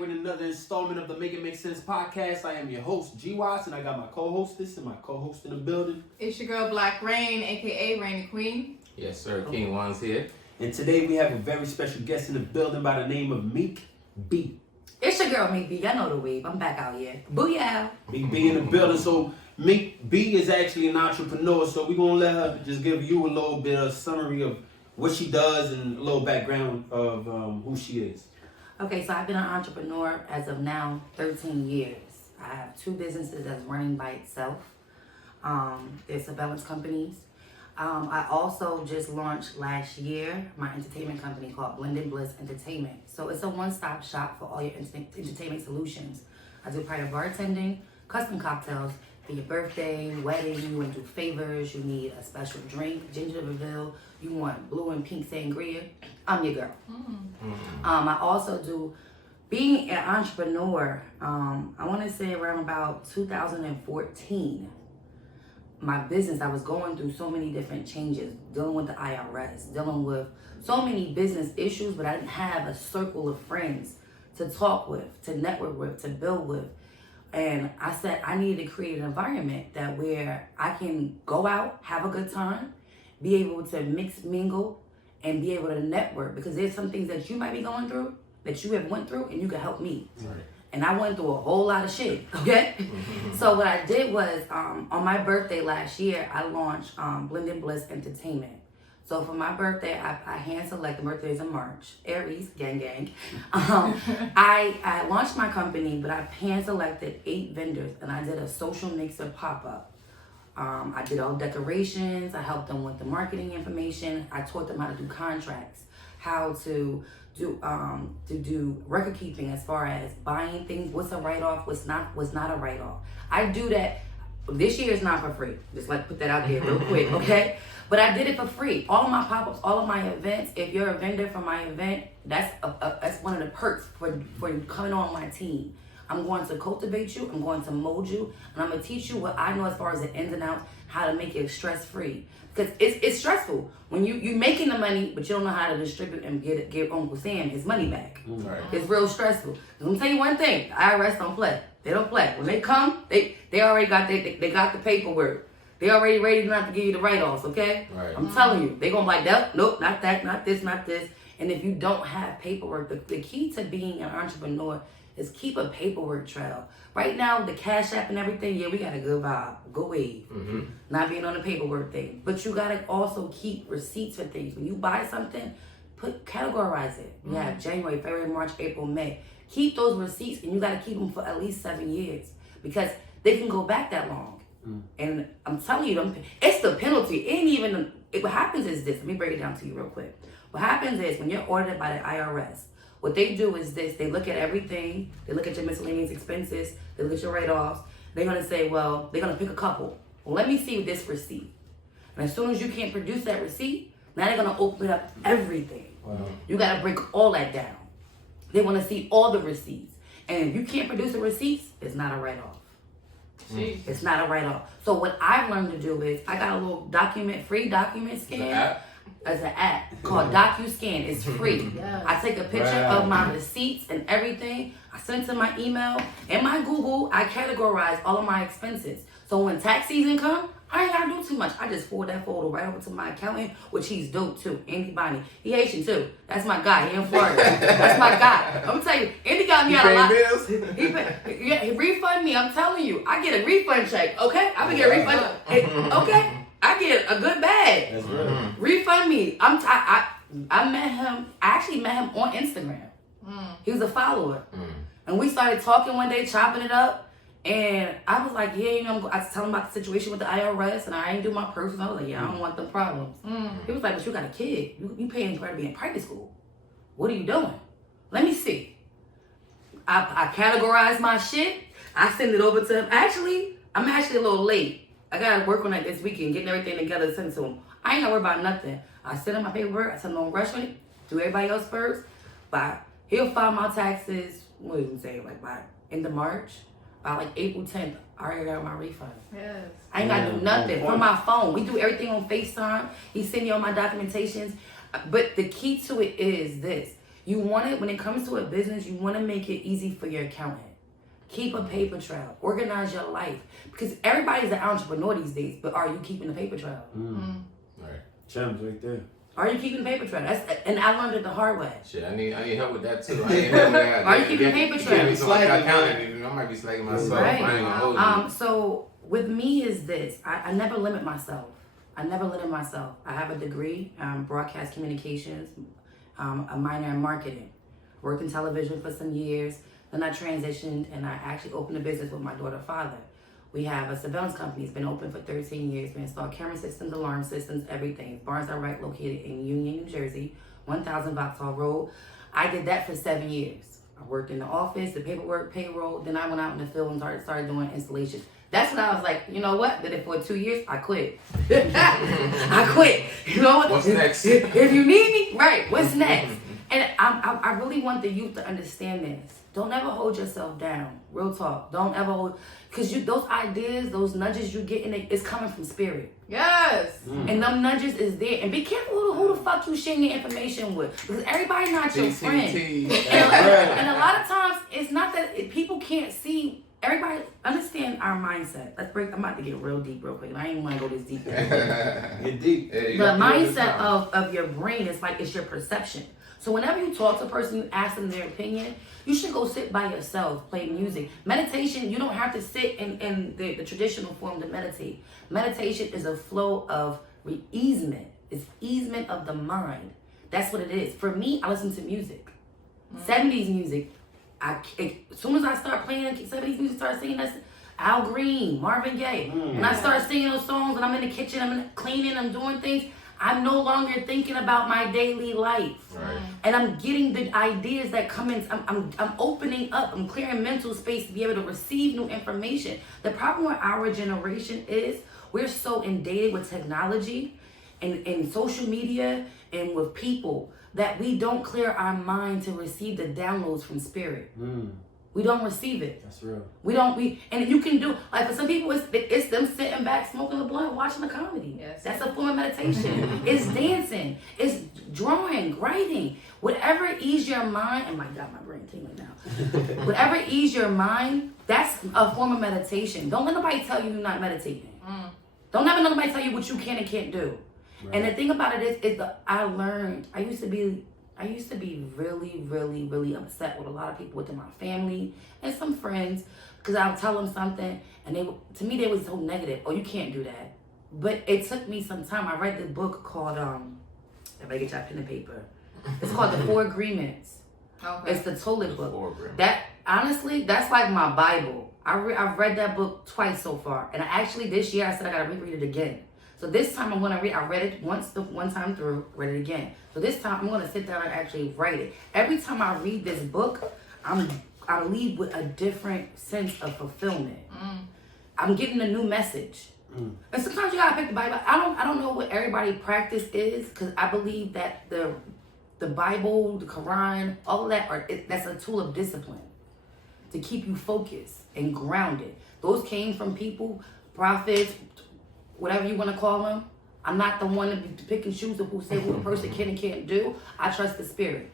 with another installment of the Make It Make Sense podcast. I am your host, G. Watts, and I got my co-hostess and my co-host in the building. It's your girl, Black Rain, a.k.a. Rain the Queen. Yes, sir. King Juan's here. And today we have a very special guest in the building by the name of Meek B. It's your girl, Meek B. Y'all know the wave. I'm back out here. Booyah. Meek B in the building. So Meek B is actually an entrepreneur, so we're going to let her just give you a little bit of summary of what she does and a little background of who she is. Okay, so I've been an entrepreneur as of now 13 years. I have two businesses that's running by itself. They're surveillance companies. I also just launched last year my entertainment company called Blended Bliss Entertainment. So it's a one-stop shop for all your entertainment solutions. I do private bartending, custom cocktails for your birthday, wedding, you want to do favors, you need a special drink, ginger reveal, you want blue and pink sangria, I'm your girl. I also do, being an entrepreneur, I want to say around about 2014, my business, I was going through so many different changes, dealing with the IRS, dealing with so many business issues, but I didn't have a circle of friends to talk with, to network with, to build with. And I said I needed to create an environment that where I can go out, have a good time, be able to mix, mingle, and be able to network, because there's some things that you might be going through that you have went through and you can help me. Right. And I went through a whole lot of shit, okay? So what I did was, on my birthday last year, I launched Blended Bliss Entertainment. So for my birthday, I hand selected, birthdays in March, Aries, gang gang. I launched my company, but I hand selected 8 vendors, and I did a social mixer pop-up. I did all decorations, I helped them with the marketing information, I taught them how to do contracts, how to do record keeping as far as buying things, what's a write-off, what's not a write-off. I do that. This year is not for free. Just like put that out there real quick, okay? But I did it for free. All of my pop-ups, all of my events, if you're a vendor for my event, that's one of the perks for coming on my team. I'm going to cultivate you, I'm going to mold you, and I'm going to teach you what I know as far as the ins and outs, how to make it stress-free. Because it's stressful when you're making the money, but you don't know how to distribute and give Uncle Sam his money back. Right. It's real stressful. I'm gonna tell you one thing: the IRS don't play. They don't play. When they come, they already got they got the paperwork. They already ready not to give you the write-offs. Okay? Right. I'm telling you, they gonna be like, nope, not that, not this, not this. And if you don't have paperwork, the key to being an entrepreneur is keep a paperwork trail. Right now, the Cash App and everything, yeah, we got a good vibe, good wave. Not being on the paperwork thing. But you gotta also keep receipts for things. When you buy something, categorize it. You have January, February, March, April, May. Keep those receipts, and you gotta keep them for at least 7 years, because they can go back that long. And I'm telling you, it's the penalty. It ain't even, what happens is this, let me break it down to you real quick. What happens is when you're audited by the IRS, what they do is this: they look at everything, they look at your miscellaneous expenses, they look at your write-offs, they're gonna say, well, they're gonna pick a couple. Well, let me see this receipt. And as soon as you can't produce that receipt, now they're gonna open up everything. Wow. You gotta break all that down. They wanna see all the receipts. And if you can't produce the receipts, it's not a write-off. It's not a write-off. So what I've learned to do is, I got a little free document scan. As an app called DocuScan. It's free. Yes. I take a picture of my receipts and everything. I send it to my email. In my Google, I categorize all of my expenses. So when tax season comes, I ain't gotta do too much. I just forward that photo right over to my accountant, which he's dope too. Andy Bonnie. He Haitian too. That's my guy. He in Florida. That's my guy. I'm gonna tell you, Andy got me out a lot. He refund me. I'm telling you, I get a refund check. Okay, I get a refund. Okay. I get a good bag. That's right. Refund me. I met him. I actually met him on Instagram. He was a follower, and we started talking one day, chopping it up. And I was like, yeah, I was telling him about the situation with the IRS, and I ain't do my personal. I was like, yeah, I don't want them problems. He was like, but you got a kid. You paying for her to be in private school. What are you doing? Let me see. I categorize my shit. I send it over to him. I'm actually a little late. I gotta work on that this weekend, getting everything together to send it to him. I ain't gotta worry about nothing. I send him my paperwork, I send him on rush with it, do everybody else first. But he'll file my taxes, what do you say, like by end of March? By like April 10th, I already got my refund. Yes. I ain't gotta do nothing from my phone. We do everything on FaceTime. He send me all my documentations. But the key to it is this: You want it, when it comes to a business, you want to make it easy for your accountant. Keep a paper trail. Organize your life. Because everybody's an entrepreneur these days, but are you keeping the paper trail? Right. Gems right there. Are you keeping the paper trail? And I learned it the hard way. Shit, I need help with that too. I need help with that. Are you keeping the paper trail? I might be slacking myself. Right. I ain't gonna hold you. So with me is this. I never limit myself. I have a degree, broadcast communications, a minor in marketing. Worked in television for some years. Then I transitioned and I actually opened a business with my daughter's father. We have a surveillance company. It's been open for 13 years. We install camera systems, alarm systems, everything. Barnes & Wright, located in Union, New Jersey, 1000 Vauxhall Road. I did that for 7 years. I worked in the office, the paperwork, payroll. Then I went out in the field and started doing installations. That's when I was like, you know what? Did it for 2 years. I quit. I quit. You know what? What's next? If you need me, right? What's next? And I really want the youth to understand this. Don't ever hold yourself down. Real talk. Don't ever hold, because those ideas, those nudges you get in it, it's coming from spirit. Yes. And them nudges is there. And be careful who the fuck you sharing your information with, because everybody not your friend. And a lot of times it's not that people can't see. Everybody understand our mindset. I'm about to get real deep real quick, and I ain't want to go this deep. Get deep. Yeah, The mindset of your brain is like it's your perception. So whenever you talk to a person, you ask them their opinion, you should go sit by yourself, play music. Meditation, you don't have to sit in the traditional form to meditate. Meditation is a flow of easement. It's easement of the mind. That's what it is. For me, I listen to music. 70s music. As soon as I start playing 70s music, start singing that Al Green, Marvin Gaye. When I start singing those songs and I'm in the kitchen, I'm cleaning, I'm doing things, I'm no longer thinking about my daily life. Right. And I'm getting the ideas that come in. I'm opening up. I'm clearing mental space to be able to receive new information. The problem with our generation is we're so inundated with technology and social media and with people that we don't clear our mind to receive the downloads from spirit. We don't receive it. That's real. And you can do, like for some people, it's them sitting back, smoking a blunt, watching a comedy. Yes. That's a form of meditation. It's dancing, it's drawing, writing, whatever ease your mind. And my God, my brain tingling now. Whatever ease your mind, that's a form of meditation. Don't let nobody tell you you're not meditating. Don't ever let nobody tell you what you can and can't do. Right. And the thing about it is I learned. I used to be really, really, really upset with a lot of people within my family and some friends, because I would tell them something and to me they was so negative. Oh, you can't do that. But it took me some time. I read this book called if I get y'all pen and paper. It's called The 4 Agreements. Okay. It's the toilet book. That honestly, that's like my Bible. I've read that book twice so far, and this year I said I gotta reread it again. So this time I'm gonna read. I read it one time through, read it again. So this time I'm gonna sit down and actually write it. Every time I read this book, I leave with a different sense of fulfillment. I'm getting a new message. And sometimes you gotta pick the Bible. I don't know what everybody's practice is, because I believe that the Bible, the Quran, all of that that's a tool of discipline to keep you focused and grounded. Those came from people, prophets, whatever you want to call them. I'm not the one to be pick and choose who say what a person can and can't do. I trust the spirit.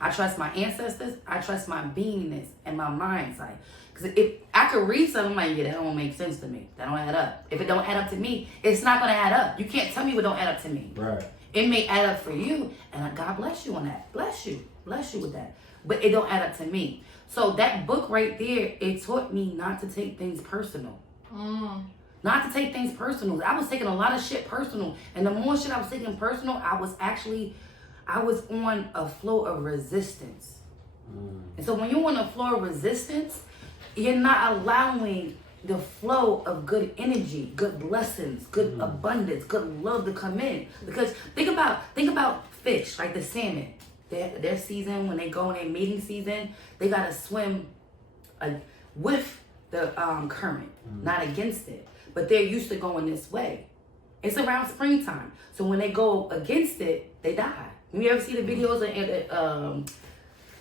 I trust my ancestors. I trust my beingness and my mindset. Because if I could read something, I'm like, yeah, that don't make sense to me. That don't add up. If it don't add up to me, it's not going to add up. You can't tell me what don't add up to me. Right. It may add up for you, and God bless you on that. Bless you with that. But it don't add up to me. So that book right there, it taught me not to take things personal. Not to take things personal. I was taking a lot of shit personal. And the more shit I was taking personal, I was on a flow of resistance. And so when you're on a flow of resistance, you're not allowing the flow of good energy, good blessings, good abundance, good love to come in. Because think about fish, like the salmon. Their season, when they go in their mating season, they gotta swim with the current, not against it. But they're used to going this way. It's around springtime. So when they go against it, they die. You ever see the videos of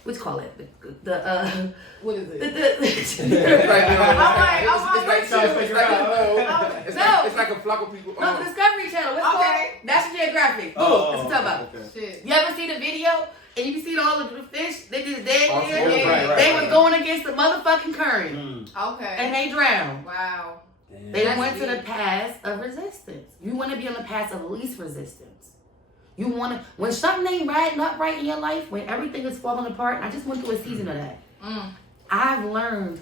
what you call it? What is it? It's like a flock of people. No, the Discovery Channel. What's called? National Geographic. That's what I'm talking about. Shit. You ever see the video? and you see all of the fish, they just dead Oh, there. right, They was going against the motherfucking current. Okay. And they drowned. Wow. They That's went to the deep. path of resistance. You want to be on the path of least resistance. You want to, when something ain't not right in your life, when everything is falling apart, and I just went through a season of that. I've learned,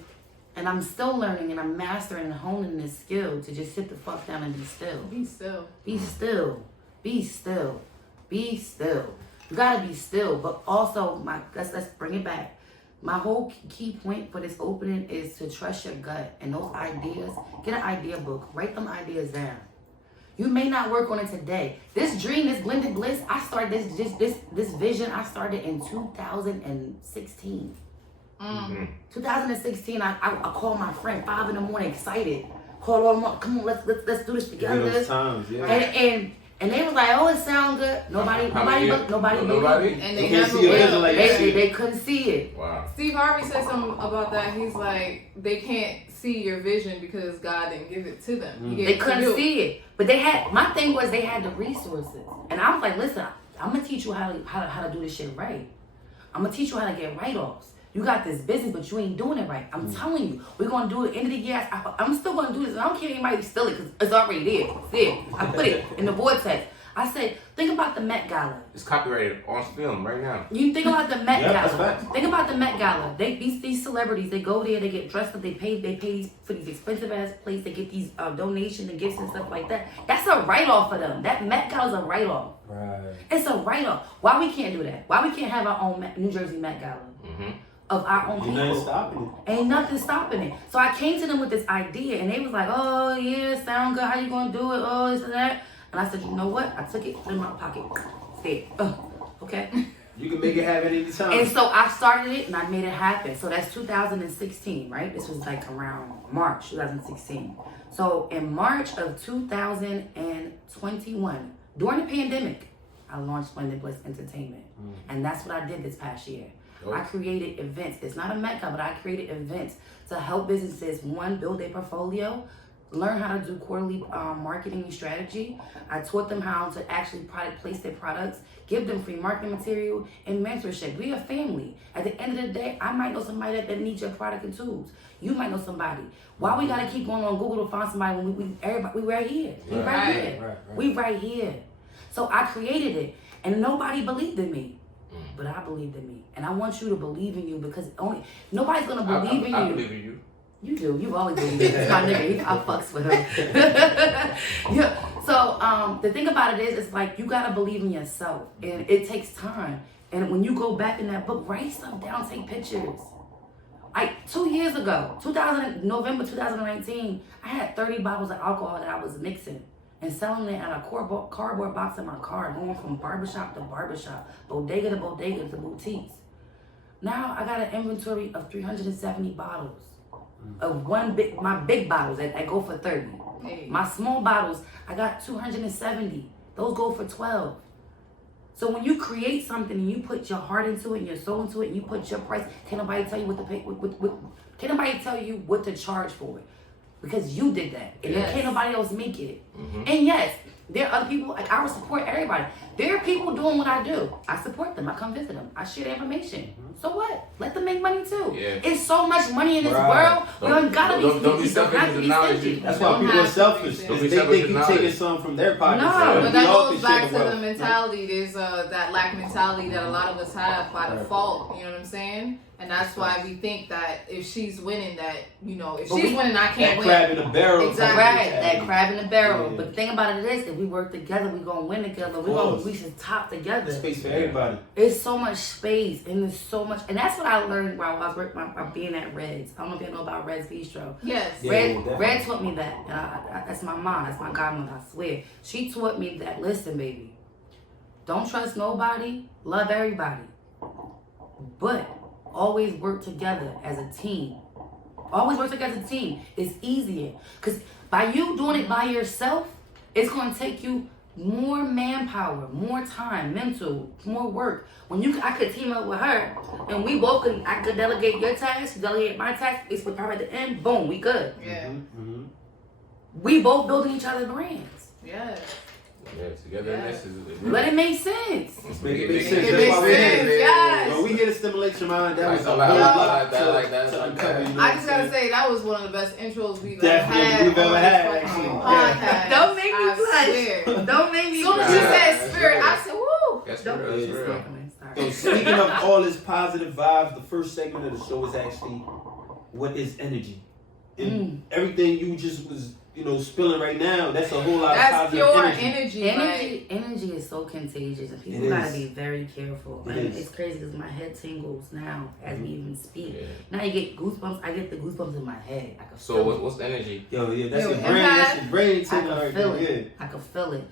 and I'm still learning, and I'm mastering and honing this skill to just sit the fuck down and be still. Be still. Be still. Be still. Be still. You gotta be still, but also, let's bring it back. My whole key point for this opening is to trust your gut and those ideas. Get an idea book. Write them ideas down. You may not work on it today. This dream, this blended bliss, I started this vision. I started in 2016. 2016. I called my friend 5 in the morning, excited. Called all them up. Come on, let's do this together. Those times, yeah. And they was like, oh, it sounds good. Nobody. And They they can't never see your vision will. like that. They couldn't see it. Wow. Steve Harvey said something about that. He's like, they can't see your vision because God didn't give it to them. He gave They it to couldn't you. see it. But my thing was they had the resources. And I was like, listen, I'm gonna teach you how to do this shit right. I'm gonna teach you how to get write-offs. You got this business, but you ain't doing it right. I'm telling you, we're gonna do it end of the year. I'm still gonna do this. And I don't care if anybody steal it because it's already there. It's there. I put it in the vortex. I said, think about the Met Gala. It's copyrighted on film right now. You think about the Met Yeah, that's Gala. facts. Think about the Met Gala. These celebrities, they go there, they get dressed up, they pay for these expensive ass plates, they get these donations and gifts and stuff like that. That's a write-off for them. That Met Gala's a write-off. Right. It's a write-off. Why we can't do that? Why we can't have our own New Jersey Met Gala? Of our own Ain't nothing people. stopping it. Ain't nothing stopping it. So I came to them with this idea and they was like, oh yeah, sound good, how you gonna do it? Oh, this and that. And I said, you know what? I took it, put it in my pocket. Stay. Okay. You can make it happen anytime. And so I started it and I made it happen. So that's 2016, right? This was like around March 2016. So in March of 2021, during the pandemic, I launched Blended Bliss Entertainment. And that's what I did this past year. I created events. It's not a Mecca, but I created events to help businesses, one, build their portfolio, learn how to do quarterly marketing strategy. I taught them how to actually place their products, give them free marketing material and mentorship. We a family. At the end of the day, I might know somebody that needs your product and tools. You might know somebody. Why we gotta keep going on Google to find somebody when we right here. We right here. Right. We right here. So I created it and nobody believed in me. But I believed in me. And I want you to believe in you because nobody's gonna believe in you. I believe in you. You do. You've always believed in me. It's my nigga. I fucks with him. Yeah. So the thing about it is, it's like you gotta believe in yourself. And it takes time. And when you go back in that book, write stuff down, take pictures. Like 2 years ago, November 2019, I had 30 bottles of alcohol that I was mixing and selling it out of a cardboard box in my car, going from barbershop to barbershop, bodega to bodega to boutiques. Now I got an inventory of 370 bottles. Of my big bottles that go for 30. Hey. My small bottles, I got 270. Those go for 12. So when you create something and you put your heart into it and your soul into it and you put your price, can't nobody tell you what to pay. Can't nobody tell you what to charge for it. Because you did that. And Yes. can't nobody else make it. And yes, there are other people, like I would support everybody. There are people doing what I do. I support them. I come visit them. I share the information. So what? Let them make money too. Yeah. It's so much money in this Right. world. You don't gotta be Don't be stingy. Don't have to selfish be with knowledge. stingy. That's You why don't people are have to selfish. be Because selfish. they think you Knowledge. taking some from their pockets. No. Yeah, But we that all goes can back share to the the wealth. mentality. There's that lack mentality that a lot of us have by default. You know what I'm saying? And that's why we think that if she's winning, that if But she's winning, I can't That win. crab in the barrel. Exactly. Right, that crab in the barrel. Yeah. But the thing about it is, if we work together, we gonna win together. We gonna reach the top together. Space for everybody. It's so much space and there's so much, and that's what I learned while I was being at Red's. I don't know if you know about Red's Bistro. Yes. Yeah. Red taught me that. And that's my mom. That's my godmother. I swear. She taught me that. Listen, baby, don't trust nobody. Love everybody, but always work together as a team. Always work together as a team. It's easier because by you doing it by yourself, it's going to take you more manpower, more time, mental, more work. When I could team up with her, and we both I could delegate your task, delegate my task. It's with her at the end. Boom, we good. Yeah. We both building each other's brands. Yeah. Yeah, togetherness is. But it makes sense. Make it make sense. It That's makes why we sense, here. yes. When we here to stimulate your mind, that was a whole I lot like that. to uncover. You know I what just I'm gotta saying? say that was one of the best intros we've Definitely ever had. we've ever on had, this actually. fucking Yeah. podcast. Don't make me I blush. swear. Don't make me As soon as you said spirit, I said, "Woo!" That's Don't real. That's real. So speaking of all this positive vibes, the first segment of the show is actually what is energy, and everything you just was spilling right now. That's a whole lot of That's positive pure energy. Energy is so contagious, and people It gotta is. be very careful. It And is. it's crazy because my head tingles now as we even speak. Yeah. Now you get goosebumps. I get the goosebumps in my head. I can So feel it. what's energy? Yo, yeah, that's Yo, your brain. That's your brain I tingling can right feel there. it. I can feel it.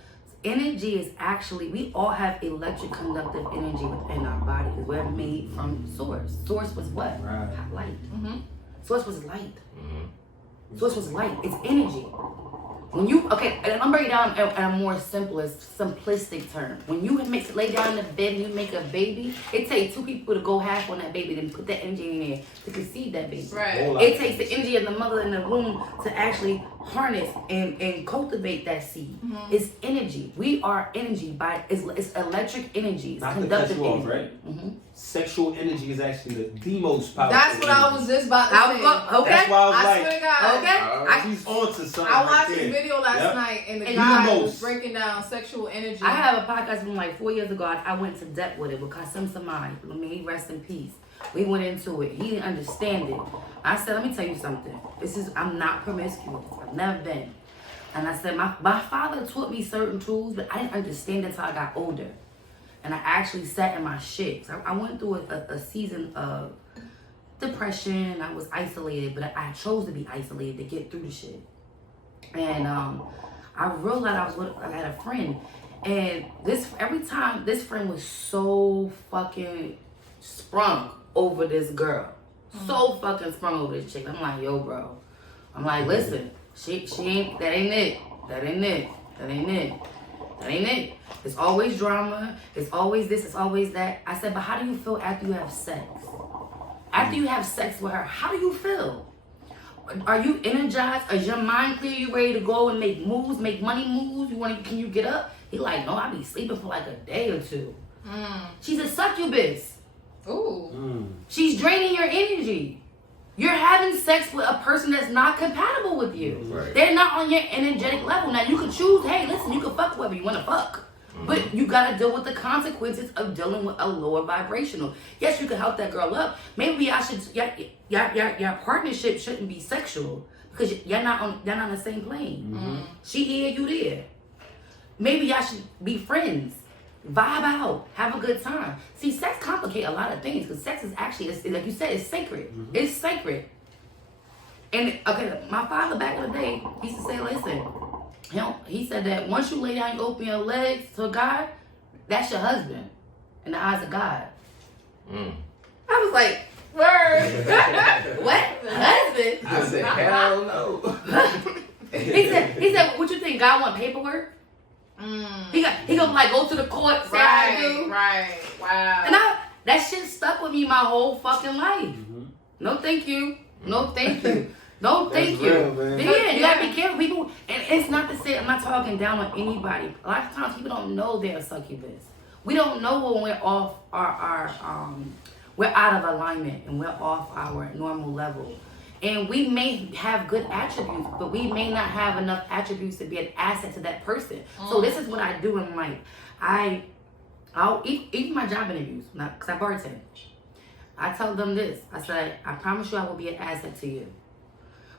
Energy is actually, we all have electric conductive energy within our body because we're made from source. Source was what? Right. Light. Mm-hmm. Source was light. Mm-hmm. Source was light. It's energy. When you, okay, and I'm breaking down in a more simplistic term. When you lay down in the bed and you make a baby, it takes two people to go half on that baby and put that energy in there to conceive that baby. Right. It takes the energy of the mother in the womb to actually harness and cultivate that seed. It's energy. We are energy it's electric energy. It's Not to cut conductive you off, energy. right? Mm-hmm. Sexual energy is actually the most powerful. That's what I was just about to say. Okay. That's why I was I like, swear to God. Okay. she's onto something. I watched right this there. video last Yep. night and the And guy the was most. breaking down sexual energy. I have a podcast from like 4 years ago. I went to depth with it with Kasim Samai. May he rest in peace. We went into it. He didn't understand it. I said, let me tell you something. I'm not promiscuous. I've never been. And I said, my father taught me certain tools, but I didn't understand it until I got older. And I actually sat in my shit. So I went through a season of depression. I was isolated, but I chose to be isolated to get through the shit. And I realized I had a friend, and every time this friend was so fucking sprung over this girl, so fucking sprung over this chick. I'm like, yo, bro. I'm like, listen, she ain't. That ain't it. That ain't it. That ain't it. That ain't it. It's always drama. It's always this. It's always that. I said, but how do you feel after you have sex? After you have sex with her, how do you feel? Are you energized? Is your mind clear? You ready to go and make moves, make money moves? Can you get up? He like, no, I be sleeping for like a day or two. She's a succubus. Ooh. She's draining your energy. You're having sex with a person that's not compatible with you. Right. They're not on your energetic level. Now you can choose, hey, listen, you can fuck whoever you want to fuck. But you gotta deal with the consequences of dealing with a lower vibrational. Yes, you can help that girl up. Maybe your partnership shouldn't be sexual because you're not on the same plane. She here, you there. Maybe y'all should be friends, vibe out, have a good time. See, sex complicate a lot of things because sex is actually, like you said, it's sacred. It's sacred. And okay, my father back in the day, he used to say, listen. He said that once you lay down, you open your legs to a guy, that's your husband in the eyes of God. I was like, word. What? Husband? I said, hell no. He said, what you think? God want paperwork? He gonna like go to the court, say I do. Right. Wow. And that shit stuck with me my whole fucking life. No, thank you. No, thank you. No, thank you. Real, man. Yeah, you gotta be careful, people. And it's not to say I'm not talking down on anybody. A lot of times people don't know they're a succubus. We don't know when we're off we're out of alignment and we're off our normal level. And we may have good attributes, but we may not have enough attributes to be an asset to that person. So this is what I do in life. I'll even my job interviews, because I bartend. I tell them this. I said, I promise you I will be an asset to you.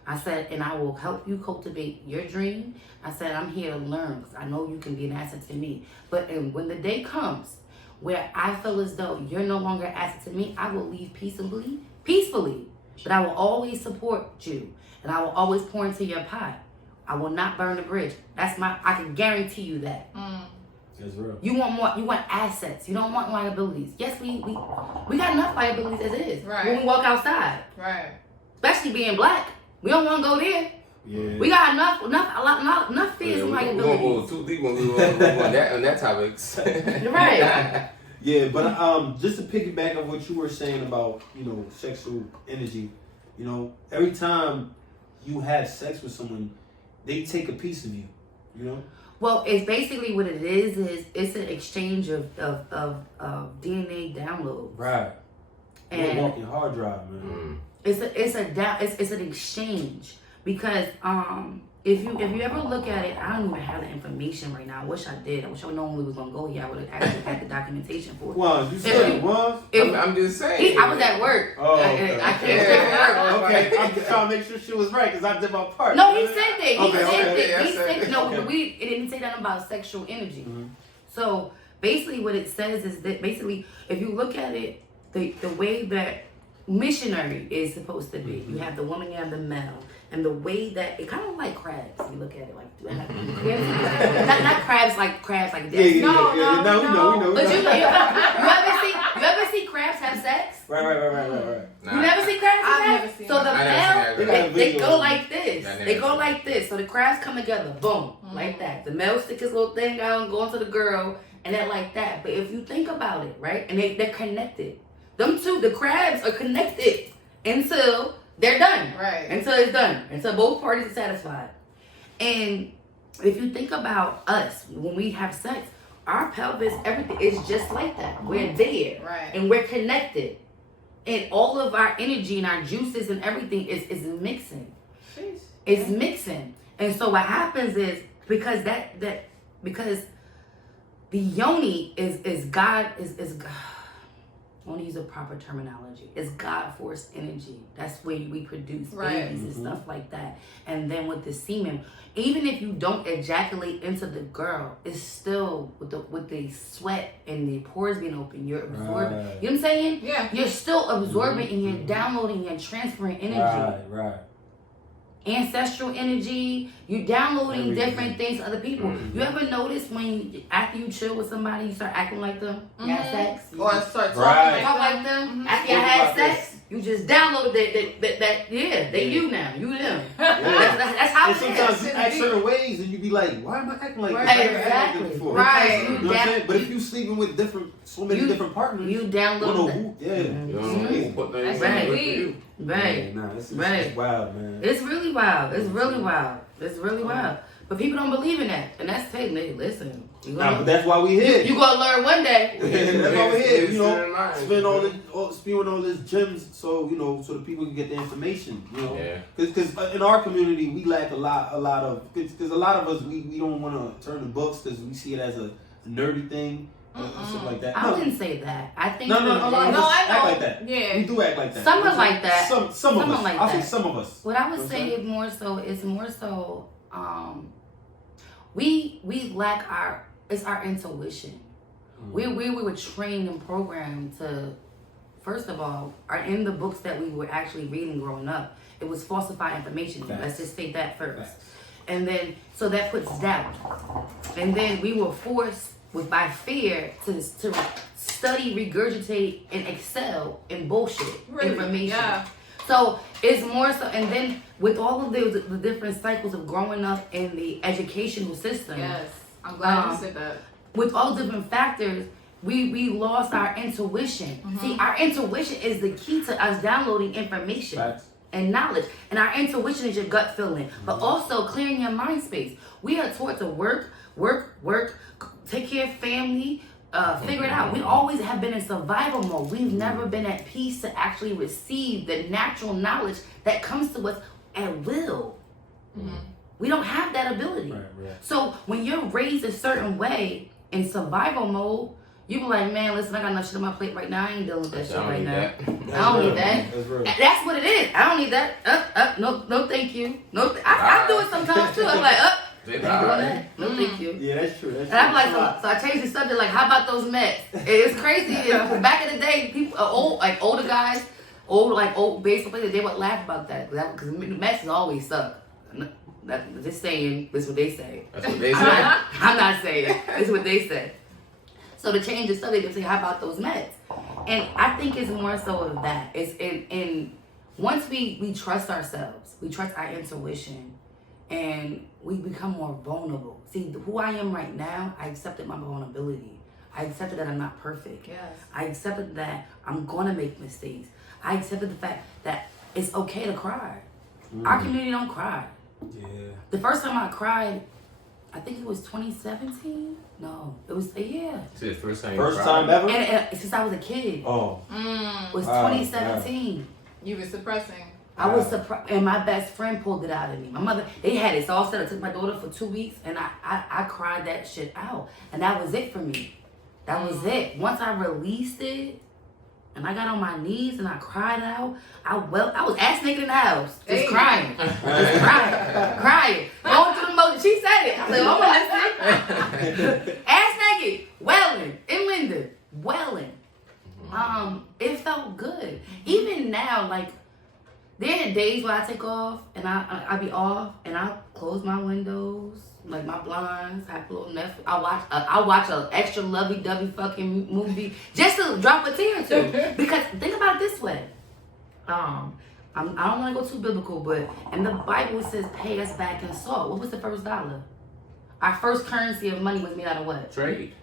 I said, and I will help you cultivate your dream. I said, I'm here to learn because I know you can be an asset to me. But when the day comes where I feel as though you're no longer an asset to me, I will leave peacefully. But I will always support you. And I will always pour into your pot. I will not burn the bridge. I can guarantee you that. That's real. You want more, you want assets. You don't want liabilities. Yes, we got enough liabilities as it is. Right. When we walk outside. Right. Especially being black. We don't want to go there. Yeah. We got enough fears and We're gonna liabilities. go too deep when we on that topic. Right. Yeah, but just to piggyback on what you were saying about, sexual energy, every time you have sex with someone, they take a piece of you. You know. Well, it's basically what it is it's an exchange of DNA downloads. Right. And We're walking hard drive, man. it's an exchange because if you ever look at it, I don't even have the information right now. I wish I did. I wish I would known we was gonna go here. I would have actually had the documentation for it. Well, you said it was. I'm just saying. I was at work. Oh, okay. I can't say work. Okay, I'm just trying to make sure she was right because I did my part. No, he said that. He Okay, said okay. that. He said no. Okay. It didn't say nothing about sexual energy. Mm-hmm. So basically, what it says is that basically, if you look at it, the way that missionary is supposed to be, you have the woman, you have the male, and the way that it kind of like crabs. You look at it like not crabs like this. No, we know. But you ever see crabs have sex? Right. You never see crabs have I've sex? never seen So the that. male, they go video. like this. They go like this. So the crabs come together, boom, like that. The male stick his little thing out and go into the girl, and they're like that. But if you think about it, right, and they're connected. Them two, the crabs are connected until they're done. Right. Until it's done. Until both parties are satisfied. And if you think about us, when we have sex, our pelvis, everything is just like that. We're there. Right. And we're connected. And all of our energy and our juices and everything is mixing. Sheesh. It's mixing. And so what happens is because the yoni is God is God. I want to use a proper terminology. It's God force energy. That's where we produce babies and stuff like that. And then with the semen, even if you don't ejaculate into the girl, it's still with the sweat and the pores being open, you're absorbing. Right. You know what I'm saying? Yeah. You're still absorbing and you're downloading and transferring energy. Right. Ancestral energy, you downloading Everything. different things to other people. You ever notice when after you chill with somebody, you start acting like them? You have sex? Or start talking Right. Talk like like them. Mhm. After you Think had about sex, you just downloaded that they you now. You them. Yeah. That's how And it sometimes is. you act certain ways and you be like, why am I acting like this? Right. I never acted like this Exactly. before. Right. Because You know what I'm saying? But if you sleeping with so many different partners, you you download know that. who? Yeah. You know, put that That's in right. for you. Right. Yeah, nah, it's Right. wild, man. It's really wild. It's really wild. It's really wild. But people don't believe in that. And that's taking listen. Nah, but that's why we here. You gonna learn one day. That's why we're here. You know, Maybe spewing all this gems, so so the people can get the information. You know, Yeah. because in our community we lack a lot of because a lot of us we don't want to turn to books because we see it as a nerdy thing and stuff like that. I wouldn't say that. I think No, a lot of No, us I act know. like that. Yeah. We do act like that. Some are like that. Some of Some us. are like I'll say that. some of us. What I would You know say what is more so we lack our intuition. We were trained and programmed to, first of all, in the books that we were actually reading growing up, it was falsified information. Facts. Let's just state that first. Facts. And then so that puts doubt. And then we were forced by fear to study, regurgitate, and excel in bullshit information. Yeah. So it's more so, and then with all of the different cycles of growing up in the educational system, Yes. I'm glad you Um, said that. with all different factors, we lost our intuition. See, our intuition is the key to us downloading information Facts. and knowledge. And our intuition is your gut feeling, but also clearing your mind space. We are taught to work, take care of family, figure it out. We always have been in survival mode. We've never been at peace to actually receive the natural knowledge that comes to us at will. We don't have that ability. Right. So when you're raised a certain way in survival mode, you be like, man, listen, I got enough shit on my plate right now. I ain't dealing with that shit right now. I don't need that. That's real. That's what it is. I don't need that. No, thank you. No, I do it sometimes too. I'm like, ain't doing that. No, thank you. Yeah, that's true. And I'm like, so I changed the subject. Like, how about those Mets? It's crazy. Back in the day, people, older guys, old baseball players, they would laugh about that because Mets always suck. Just saying, this is what they say. That's what they say. I'm not saying. This is what they say. So to change the subject, they say, how about those Mets? And I think it's more so of that. It's in once we trust ourselves, we trust our intuition, and we become more vulnerable. See, who I am right now, I accepted my vulnerability. I accepted that I'm not perfect. Yes. I accepted that I'm gonna make mistakes. I accepted the fact that it's okay to cry. Our community don't cry. Yeah. The first time I cried I think it was 2017. No, it was yeah. It's his first time. First time ever? And since I was a kid. Oh. It was 2017. You were suppressing. I was surprised, and my best friend pulled it out of me. My mother, they had it all set. I took my daughter for 2 weeks, and I cried that shit out, and that was it for me. That was it. Once I released it, and I got on my knees and I cried out. I was ass naked in the house, just crying, crying, going through the motion. She said it. I said, "Oh my listen." Ass naked, wailing in Linda, wailing. It felt good. Even now, like. There are days where I take off and I be off and I close my windows, like my blinds, have a little Netflix. I watch an extra lovey-dovey fucking movie just to drop a tear or two. Because think about it this way. I don't want to go too biblical, but in the Bible it says pay us back in salt. What was the first dollar? Our first currency of money was made out of what? Trade.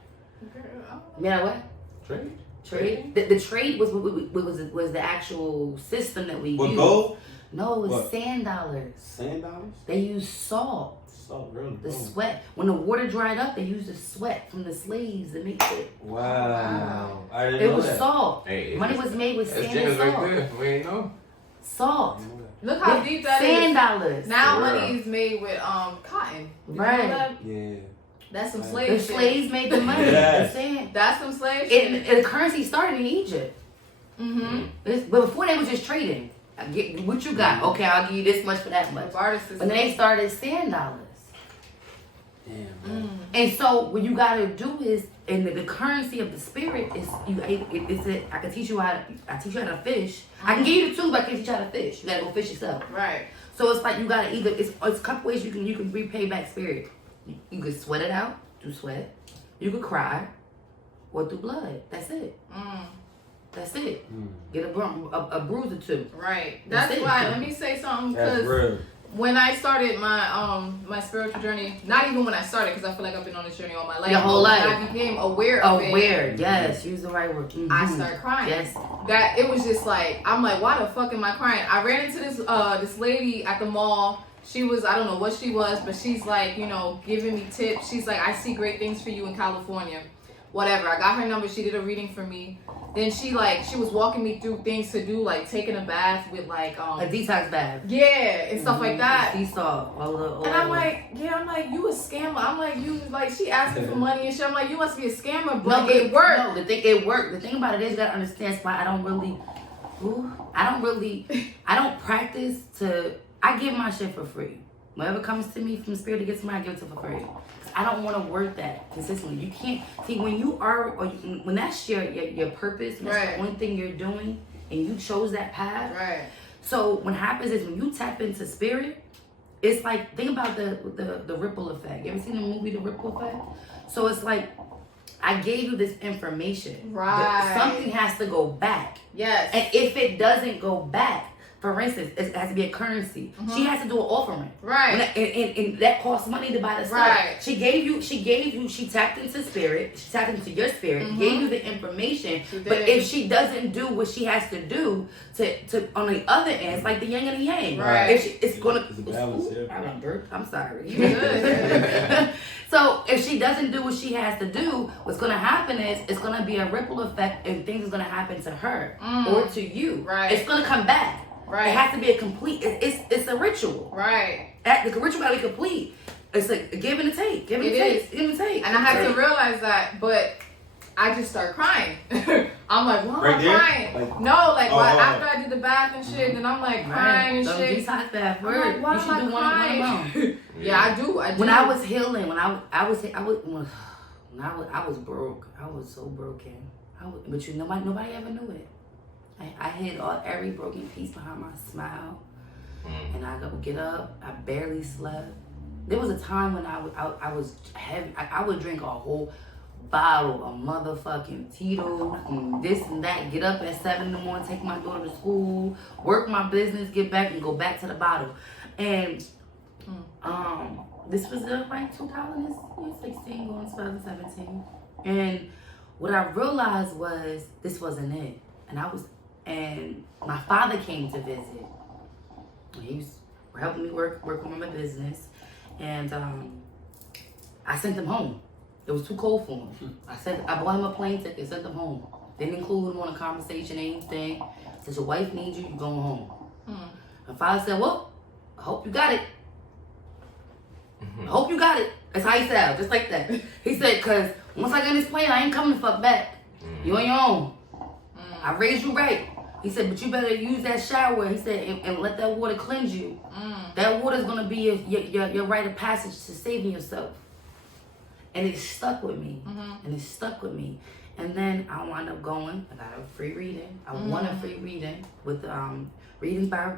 Made out of what? Trade. Trade. The trade was the actual system that we used. Gold? No, it was sand dollars. Sand dollars? They used salt. Salt, really? The sweat. When the water dried up, they used the sweat from the slaves to make it. Wow. I didn't It know was that. salt. Hey, Money was made with that's sand and Jim's right salt. there. We ain't know. Salt. Look how deep that Sand is. dollars. Now Yeah. money is made with cotton. Did you know Right. that? Yeah. That's some The slave The shit. slaves made the money. Yes. The sand. That's some slave shit. And the currency started in Egypt. Mm-hmm. But before they was just trading. I get what you got. Okay, I'll give you this much for that much. Barter But system. then they started sand dollars. Damn, man. And so what you gotta do is, and the currency of the spirit is I can teach you how to fish. I can give you the tools, but I can teach you how to fish. You gotta go fish yourself. Right. So it's like you gotta either it's a couple ways you can repay back spirit. You could sweat it out, do sweat. You could cry, or do blood. That's it. That's it. Get a bruise or two. Right. That's That's it. why. Let me say something That's because real. when I started my spiritual journey, not even when I started, because I feel like I've been on this journey all my life. Your whole life. When I became aware of it. Aware, yes, use the right word. I started crying. Yes. That it was just like, I'm like, why the fuck am I crying? I ran into this lady at the mall. She was, I don't know what she was, but she's like, giving me tips. She's like, I see great things for you in California. Whatever. I got her number. She did a reading for me. Then she was walking me through things to do, like taking a bath with like A detox bath. yeah, and stuff like that. Sea salt. All And I'm like, you a scammer. I'm like, she asking for money and shit. I'm like, you must be a scammer, but it worked. No, it worked. The thing about it is you gotta understand why I don't practice I give my shit for free. Whatever comes to me from spirit to get to me, I give it to for free. I don't want to work that consistently. You can't see when that's your purpose, and that's the only thing you're doing, and you chose that path. Right. So what happens is when you tap into spirit, it's like think about the ripple effect. You ever seen the movie The Ripple Effect? So it's like I gave you this information. Right. Something has to go back. Yes. And if it doesn't go back, for instance, it has to be a currency. Mm-hmm. She has to do an offering. Right. And that costs money to buy the stuff. Right. She tapped into spirit. She tapped into your spirit, gave you the information. She did. But if she doesn't do what she has to do to on the other end, it's like the yin and the yang. Right. It's gonna. It's a balance, yeah. I done burped. I'm sorry. You good. So if she doesn't do what she has to do, what's gonna happen is it's gonna be a ripple effect, and things is gonna happen to her or to you. Right. It's gonna come back. Right. It has to be a complete. It's a ritual. Right. The ritual gotta be complete. It's like give and take. Give and take. And I had to realize that, but I just start crying. I'm like, why am Right I there? crying? After I did the bath and shit, then I'm like crying and shit. Detox bath. I'm like, why You am should I do one crying? Yeah, I do. When I was healing, when I was broke, I was so broken. But nobody ever knew it. I hid every broken piece behind my smile, and I would get up. I barely slept. There was a time when I was heavy. I would drink a whole bottle of motherfucking Tito's and this and that. Get up at 7 in the morning, take my daughter to school, work my business, get back and go back to the bottle. And this was like 2016 going to 2017. And what I realized was this wasn't it. And my father came to visit. He was helping me work on my business. And I sent him home. It was too cold for him. I bought him a plane ticket, sent him home. Didn't include him on a conversation, anything. Said, your wife needs you, you're going home. My father said, well, I hope you got it. I hope you got it. That's how he said, just like that. He said, because once I get in this plane, I ain't coming the fuck back. You on your own. I raised you right. He said, but you better use that shower. He said, and let that water cleanse you. That water is going to be your rite of passage to saving yourself. And it stuck with me. And it stuck with me. And then I wound up going. I got a free reading. I won a free reading with Readings by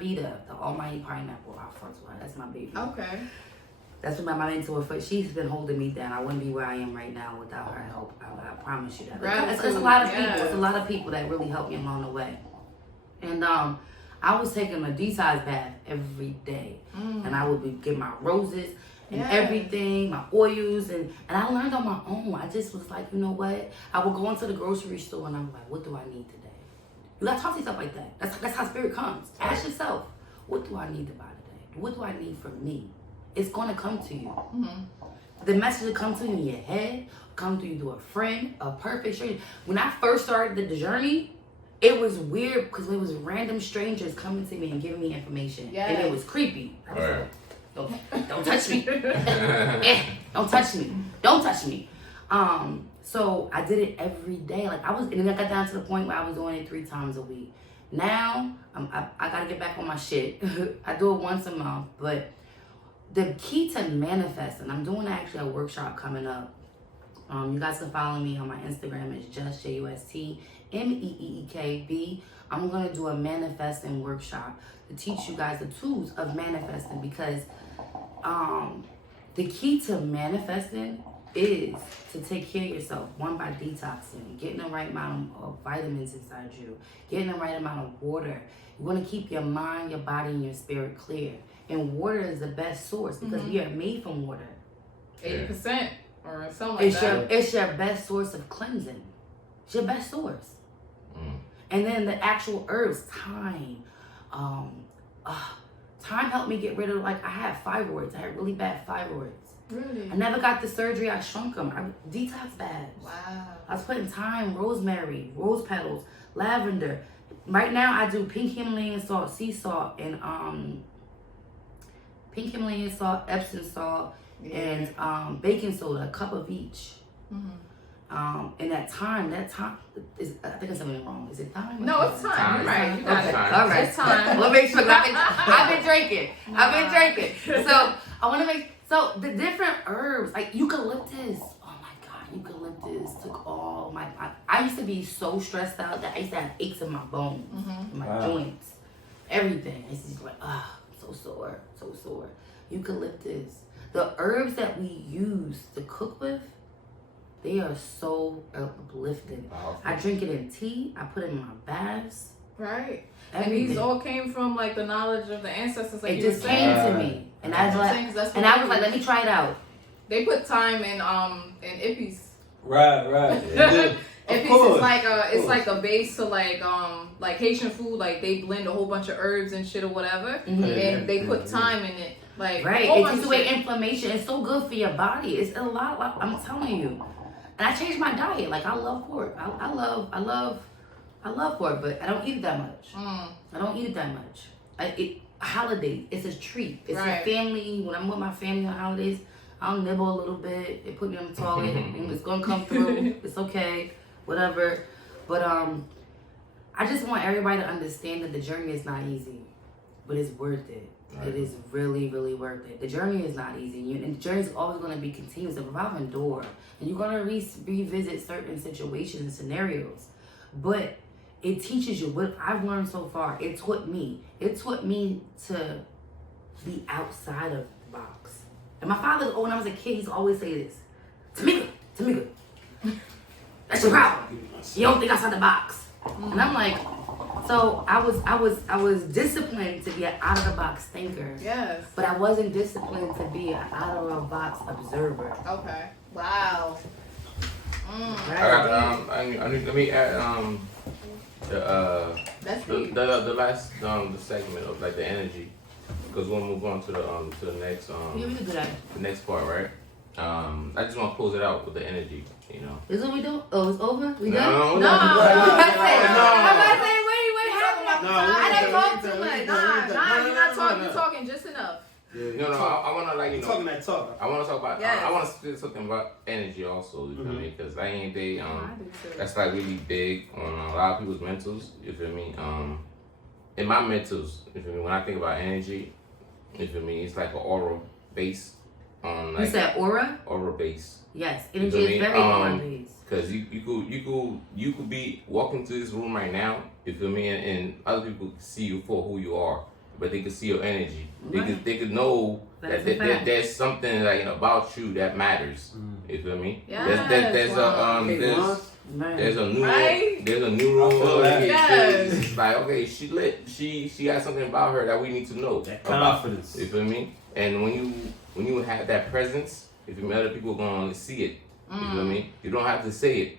Vita, the Almighty Pineapple. That's my baby. Okay. That's what my mentor, she's been holding me down. I wouldn't be where I am right now without her help. I promise you that. It's a lot of people. It's a lot of people that really helped me along the way. And I was taking a detox bath every day. And I would be getting my roses and everything, my oils, and I learned on my own. I just was like, you know what? I would go into the grocery store and I'm like, what do I need today? You gotta talk to yourself like that. That's how spirit comes. Ask yourself, what do I need to buy today? What do I need from me? It's gonna come to you. The message will come to you in your head, come to you through a friend, a perfect stranger. When I first started the journey, it was weird because it was random strangers coming to me and giving me information. And it was creepy. Right. Don't touch me. Don't touch me. Don't touch me. So I did it every day. And then I got down to the point where I was doing it 3 times a week. Now I gotta get back on my shit. I do it once a month, but the key to manifesting, I'm doing actually a workshop coming up. You guys can follow me on my Instagram. It's just JUSTMEEEKB. I'm gonna do a manifesting workshop to teach you guys the tools of manifesting, because the key to manifesting is to take care of yourself. One, by detoxing, getting the right amount of vitamins inside you, getting the right amount of water. You want to keep your mind, your body, and your spirit clear. And water is the best source because we are made from water. 80% or something like that. It's your best source of cleansing. It's your best source. And then the actual herbs, thyme. Thyme helped me get rid of, I had fibroids. I had really bad fibroids. Really? I never got the surgery. I shrunk them. Detox baths. Wow. I was putting thyme, rosemary, rose petals, lavender. Right now, I do pink Himalayan salt, sea salt, and pink Himalayan salt, Epsom salt, and baking soda, a cup of each. And that thyme is, I think it's something wrong. Is it thyme? No, it's thyme. You're right. You got it. All right. It's thyme. We'll make sure. I've been drinking. So I want to make. So the different herbs, like eucalyptus. Oh my God, eucalyptus took all my. I used to be so stressed out that I used to have aches in my bones, in my joints, everything. I used to be like, so sore. Eucalyptus. The herbs that we use to cook with, they are so uplifting. I drink it in tea. I put it in my baths. Right. Everything. And these all came from the knowledge of the ancestors. It just came to me. And I was like, let me try it out. They put thyme in ippies. Right. Ippies is it's like a base to like Haitian food. Like they blend a whole bunch of herbs and shit or whatever, and they put thyme in it. Right, it takes away inflammation. It's so good for your body. It's a lot. I'm telling you. And I changed my diet. I love pork. I love pork, but I don't eat it that much. Holidays, it's a treat. It's a family. When I'm with my family on holidays, I'll nibble a little bit. They put me on the toilet, and it's gonna come through. It's okay, whatever. But I just want everybody to understand that the journey is not easy, but it's worth it. Right. It is really, really worth it. The journey is not easy, and the journey is always going to be continuous, a revolving door, and you're going to revisit certain situations and scenarios. But it teaches you what I've learned so far. It taught me to be outside of the box. And my father, when I was a kid, he used to always say this: Tamika, that's your problem. You don't think outside the box. And I'm like, so I was disciplined to be an out of the box thinker. Yes. But I wasn't disciplined to be an out of the box observer. Okay. Wow. Let me add That's the last the segment of the energy. because we'll move on to the next Yeah, we can do that. the next part, right? I just want to close it out with the energy, you know. Is what we do? Oh, it's over? We done? No, No. I'm about to say, wait, No, I didn't talk we- too much. we- Nah, you're not talking. no. You're talking just enough. No, I want to like, you know, Talking that talk. I want to talk about. Yes. I want to say something about energy also. You feel me? Because I ain't they. I do too. That's like really big on a lot of people's mentals. You feel me? In my mentals, you feel me? When I think about energy, you feel me? It's like an aura base on like You said aura? aura base. Yes, You energy feel is me? very aura based. Cause you could be walking to this room right now. You feel me? And other people can see you for who you are, but they can see your energy. Right. They could know That's that a fact. there's something like about you that matters. You feel me? Yes, There's wow. there's a new Right? there's a neural. Yes. It's like okay, she lit. She got something about her that we need to know. That about. confidence. You feel me? And when you have that presence, if you other people gonna see it. You feel me? You don't have to say it,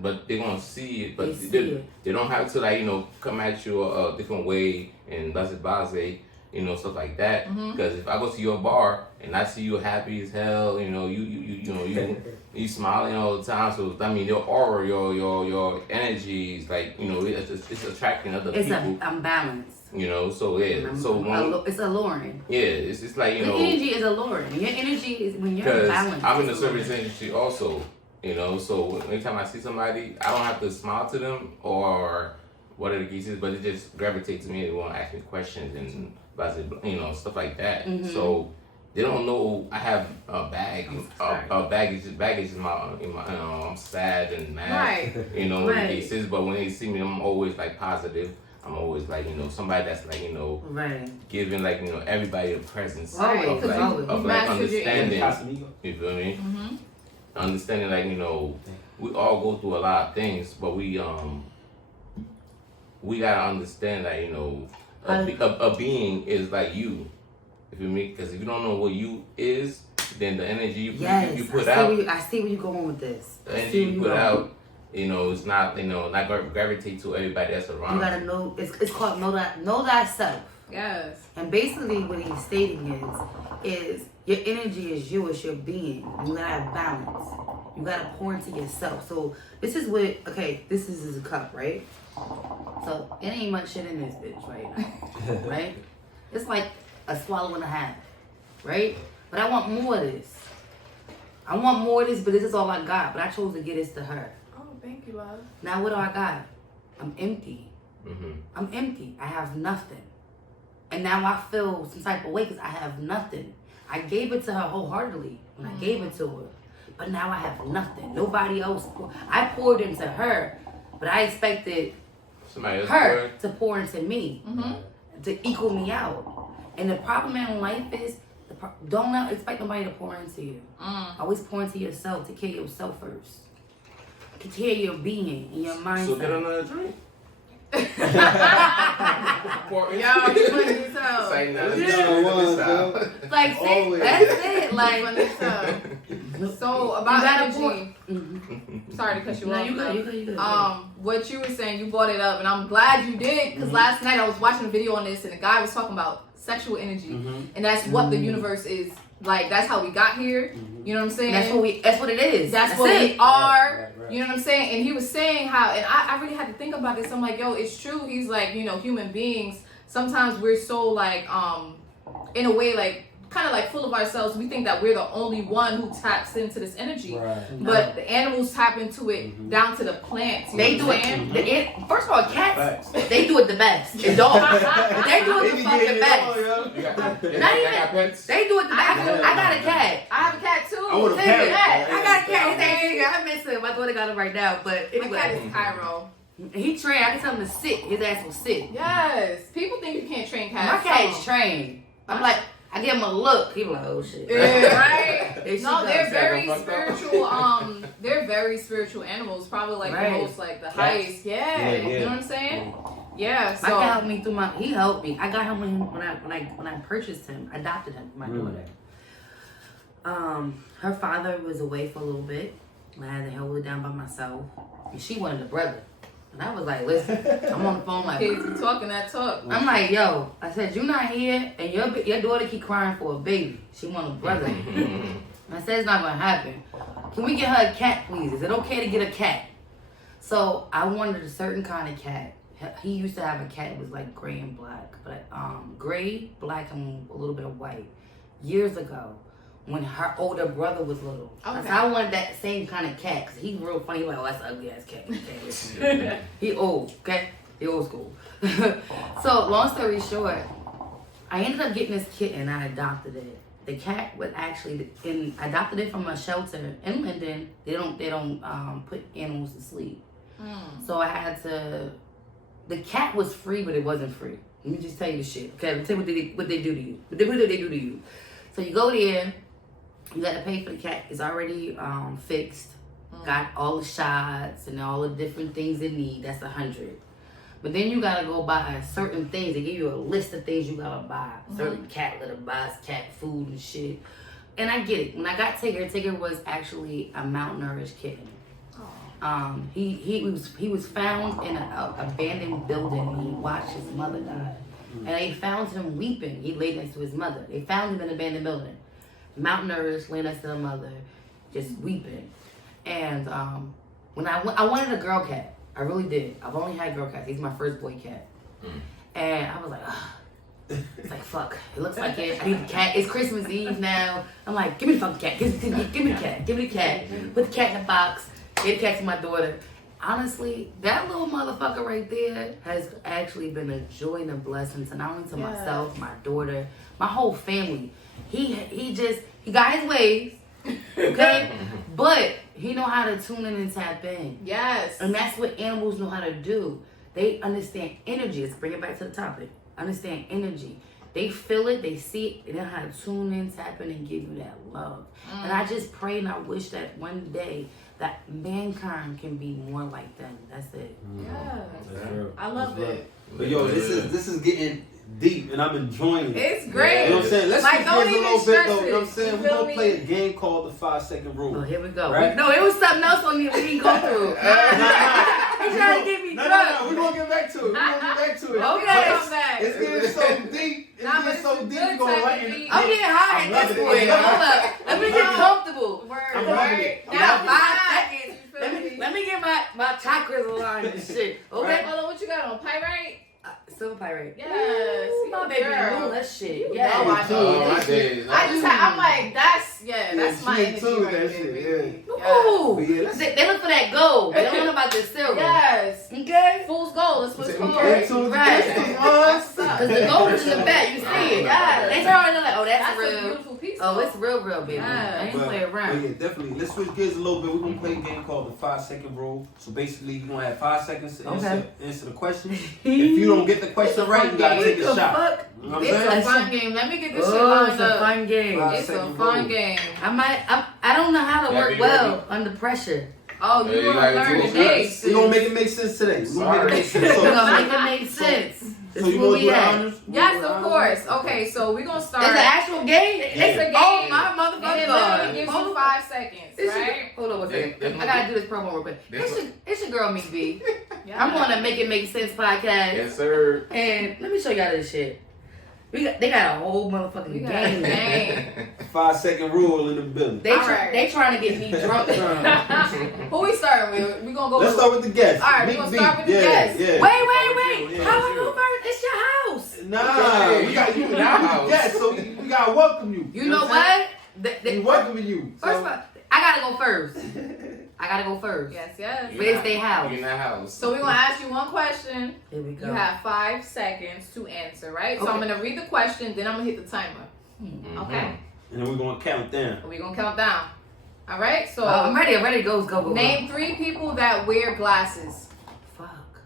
but they're gonna see it. But they don't have to like you know come at you a different way and base, you know, stuff like that. Because if I go to your bar and I see you happy as hell, you know, you smiling all the time. So I mean, your aura, your energy is like you know it's attracting other people. I'm balanced. You know, so yeah, It's alluring. Yeah, it's like you Your know. energy is alluring. Your energy is when you're Because balanced. I'm in the it's service alluring. industry also, you know, so anytime I see somebody, I don't have to smile to them or whatever the case is, but it just gravitates to me and they want to ask me questions and you know, stuff like that. So they don't know I have a baggage in my you know, I'm sad and mad, Right. you know, Right. the case is, but when they see me, I'm always like positive. I'm always like, you know, somebody that's like, you know, Right. giving like, you know, everybody a presence Right, of 'cause like, you of like mastered your understanding. You feel me? Understanding like, you know, we all go through a lot of things, but we gotta understand that, you know, a being is like you. You feel me? Because if you don't know what you is, then the energy you put out, I see where you're going with this. the energy you put out, you know, it's not, you know, not gravitate to everybody that's around. You gotta know. It's called know thyself. Yes. And basically, what he's stating is your energy is you, it's your being. You gotta have balance. You gotta pour into yourself. So this is what. Okay, this is a cup, right? So it ain't much shit in this bitch right now, right? It's like a swallow and a half, right? But I want more of this. I want more of this, but this is all I got. But I chose to give this to her. Oh, thank you, love. Now what do I got? I'm empty. Mm-hmm. I'm empty. I have nothing. And now I feel some type of way because I have nothing. I gave it to her wholeheartedly when I gave it to her. But now I have nothing. Nobody else. I poured into her, but I expected Somebody else her to pour into me, Mm-hmm. to equal me out. And the problem in life is, don't not expect nobody to pour into you. Always pour into yourself. Take care of yourself first. Take care of your being and your mindset. So get another drink. Y'all, you funny as hell. Say nothing. Like, see, Always. that's it. You Like, funny as hell. So about You gotta energy. pour- Sorry to cut you No, off. you love. good. You good. What you were saying, you brought it up, and I'm glad you did, because last night I was watching a video on this, and the guy was talking about sexual energy, and that's what the universe is. Like, that's how we got here. You know what I'm saying? That's what it is. That's what it. we are. Right. You know what I'm saying? And he was saying how, and I really had to think about this. I'm like, yo, it's true. He's like, you know, human beings, sometimes we're so like, in a way, like, kind of like full of ourselves. We think that we're the only one who taps into this energy. Right. But the animals tap into it down to the plants. They do it. First of all, cats, they do it the best. And dogs, they do it the fucking best. You got Not even- pets? They do it the best. I got a cat. I have a cat too. I want a Take cat. that. I got a cat. His name, I miss him. My daughter got him right now. But My cat anyway, is Cairo. he trained. I can tell him to sit. His ass will sit. Yes. People think you can't train My cats. cat is trained. I'm like, I give him a look. He be like, oh shit. Yeah, right? There she No, goes. they're very Fucked up. spiritual. They're very spiritual animals. Probably like Right. the most, like the highest. Yeah. You know what I'm saying? Yeah. My cat helped So. me through he helped me. I got him when I purchased him, adopted him for my daughter. Her father was away for a little bit. I had to hold it down by myself. And she wanted a brother. And I was like, listen, I'm on the phone like, Kids be talking that talk. I'm like, yo, I said, you not here, and your daughter keep crying for a baby. She want a brother. I said, it's not gonna happen. Can we get her a cat, please? Is it okay to get a cat? So I wanted a certain kind of cat. He used to have a cat that was like gray and black, but gray, black, and a little bit of white. Years ago, when her older brother was little, Okay. I wanted that same kind of cat because he's real funny. He's like, oh, that's an ugly ass cat. He old, okay? He old school. So long story short, I ended up getting this kitten and I adopted it. The cat was actually I adopted it from a shelter in Linden. They don't put animals to sleep. So I had to. The cat was free, but it wasn't free. Let me just tell you the shit. Okay, let me tell you what they do to you. What do they do to you? So you go there, you gotta pay for the cat. It's already fixed. Got all the shots and all the different things it need. That's $100. But then you gotta go buy certain things. They give you a list of things you gotta buy. Certain cat litter, buys cat food and shit. And I get it. When I got Tigger was actually a malnourished kitten. He was found in an abandoned building. He watched his mother die. And they found him weeping. He laid next to his mother. They found him in an abandoned building. Malnourished, laid next to the mother, just weeping. And when I wanted a girl cat. I really did. I've only had girl cats. He's my first boy cat. And I was like, ugh. It's like, fuck. It looks like it. I need a cat. It's Christmas Eve now. I'm like, give me the fucking cat. Give me the cat. Give me the cat. Put the cat in the box. Give the cat to my daughter. Honestly, that little motherfucker right there has actually been a joy and a blessing to not only to myself, my daughter, my whole family. He got his ways, okay? But he know how to tune in and tap in. Yes. And that's what animals know how to do. They understand energy. Let's bring it back to the topic. Understand energy. They feel it, they see it, they know how to tune in, tap in, and give you that love. And I just pray and I wish that one day that mankind can be more like them. That's it. Yeah. I love it. But yo, this is getting deep, and I'm enjoying it. It's great. You know what I'm saying? Let's like, just don't give a even little bit stress though. You know what I'm it. saying? You We're feel gonna me? play a game called the 5-second rule. Oh, here we go. Right? No, it was something else on you we didn't go through. He's trying to get me drunk. No. We're gonna get back to it. Okay. It's getting so deep. It's getting so deep. We're going right in. I'm getting high at this point. Hold up. Let me get comfortable. I'm loving it. Now 5 seconds. Let me get my chakras aligned and shit. Okay? Hold on, what you got on? Pyrite? Silver pirate. Yes. Ooh, my baby girl. knew that shit. You Yeah. know I do. Oh, my days. I'm like, that's my she energy too, right that there, shit, baby. Ooh. But yeah, They look for that gold. They don't know about the silver. Yes. Okay? Fool's gold. That's what it's called. Right. Because the gold is in the back. You see it. Yes. They turn around and they're like, oh, that's That's a real. beautiful piece. Oh, it's real, baby. Yeah. I ain't play But around. yeah, definitely. Let's switch gears a little bit. We're gonna play a game called the 5-second rule. So basically, you're gonna have 5 seconds to answer the question. If you don't get the question right, you gotta take a shot. Fuck? You know what I'm It's saying? a fun game. Let me get this shit Oh, lined it's a up. fun game. Right. It's a 5-second fun rule. game. I don't know how to Yeah, work be well ready. under pressure. Oh, Yeah, you're you gonna gotta learn do it today. first. We're gonna make it make sense today. We're gonna make it make sense. We're So, gonna make it make sense. This so is you where wanna do we the at. honors? Yes, of course. Okay, so we're gonna start. It's an actual game? It's a game. Oh, my And it motherfucker. literally gives you 5 seconds, right? Hold on one second. There's I gotta do this promo real quick. It's your girl, Miss B. Yeah. I'm on a Make It Make Sense podcast. Yes, sir. And let me show y'all this shit. They got a whole motherfucking We got a game. game. 5-second rule in the building. They trying to get me drunk. Who we starting with? We gonna go. Let's start with the guest. All right, we're Big gonna B. start with the Yeah, guest. yeah. Wait. Yeah, How I sure. go first? It's your house. Nah, we got you in our house. Yes, so we gotta welcome you. You know what? I'm what? saying? We welcoming you. First So- of all, I gotta go first. I gotta go first. Yes. But it's their house. You in that house. So we're gonna ask you one question. Here we go. You have 5 seconds to answer, right? So Okay. I'm gonna read the question, then I'm gonna hit the timer. Okay. And then we're gonna count down. We're gonna count down. All right. So I'm ready. I'm ready to go. Go. name 3 people that wear glasses. Fuck.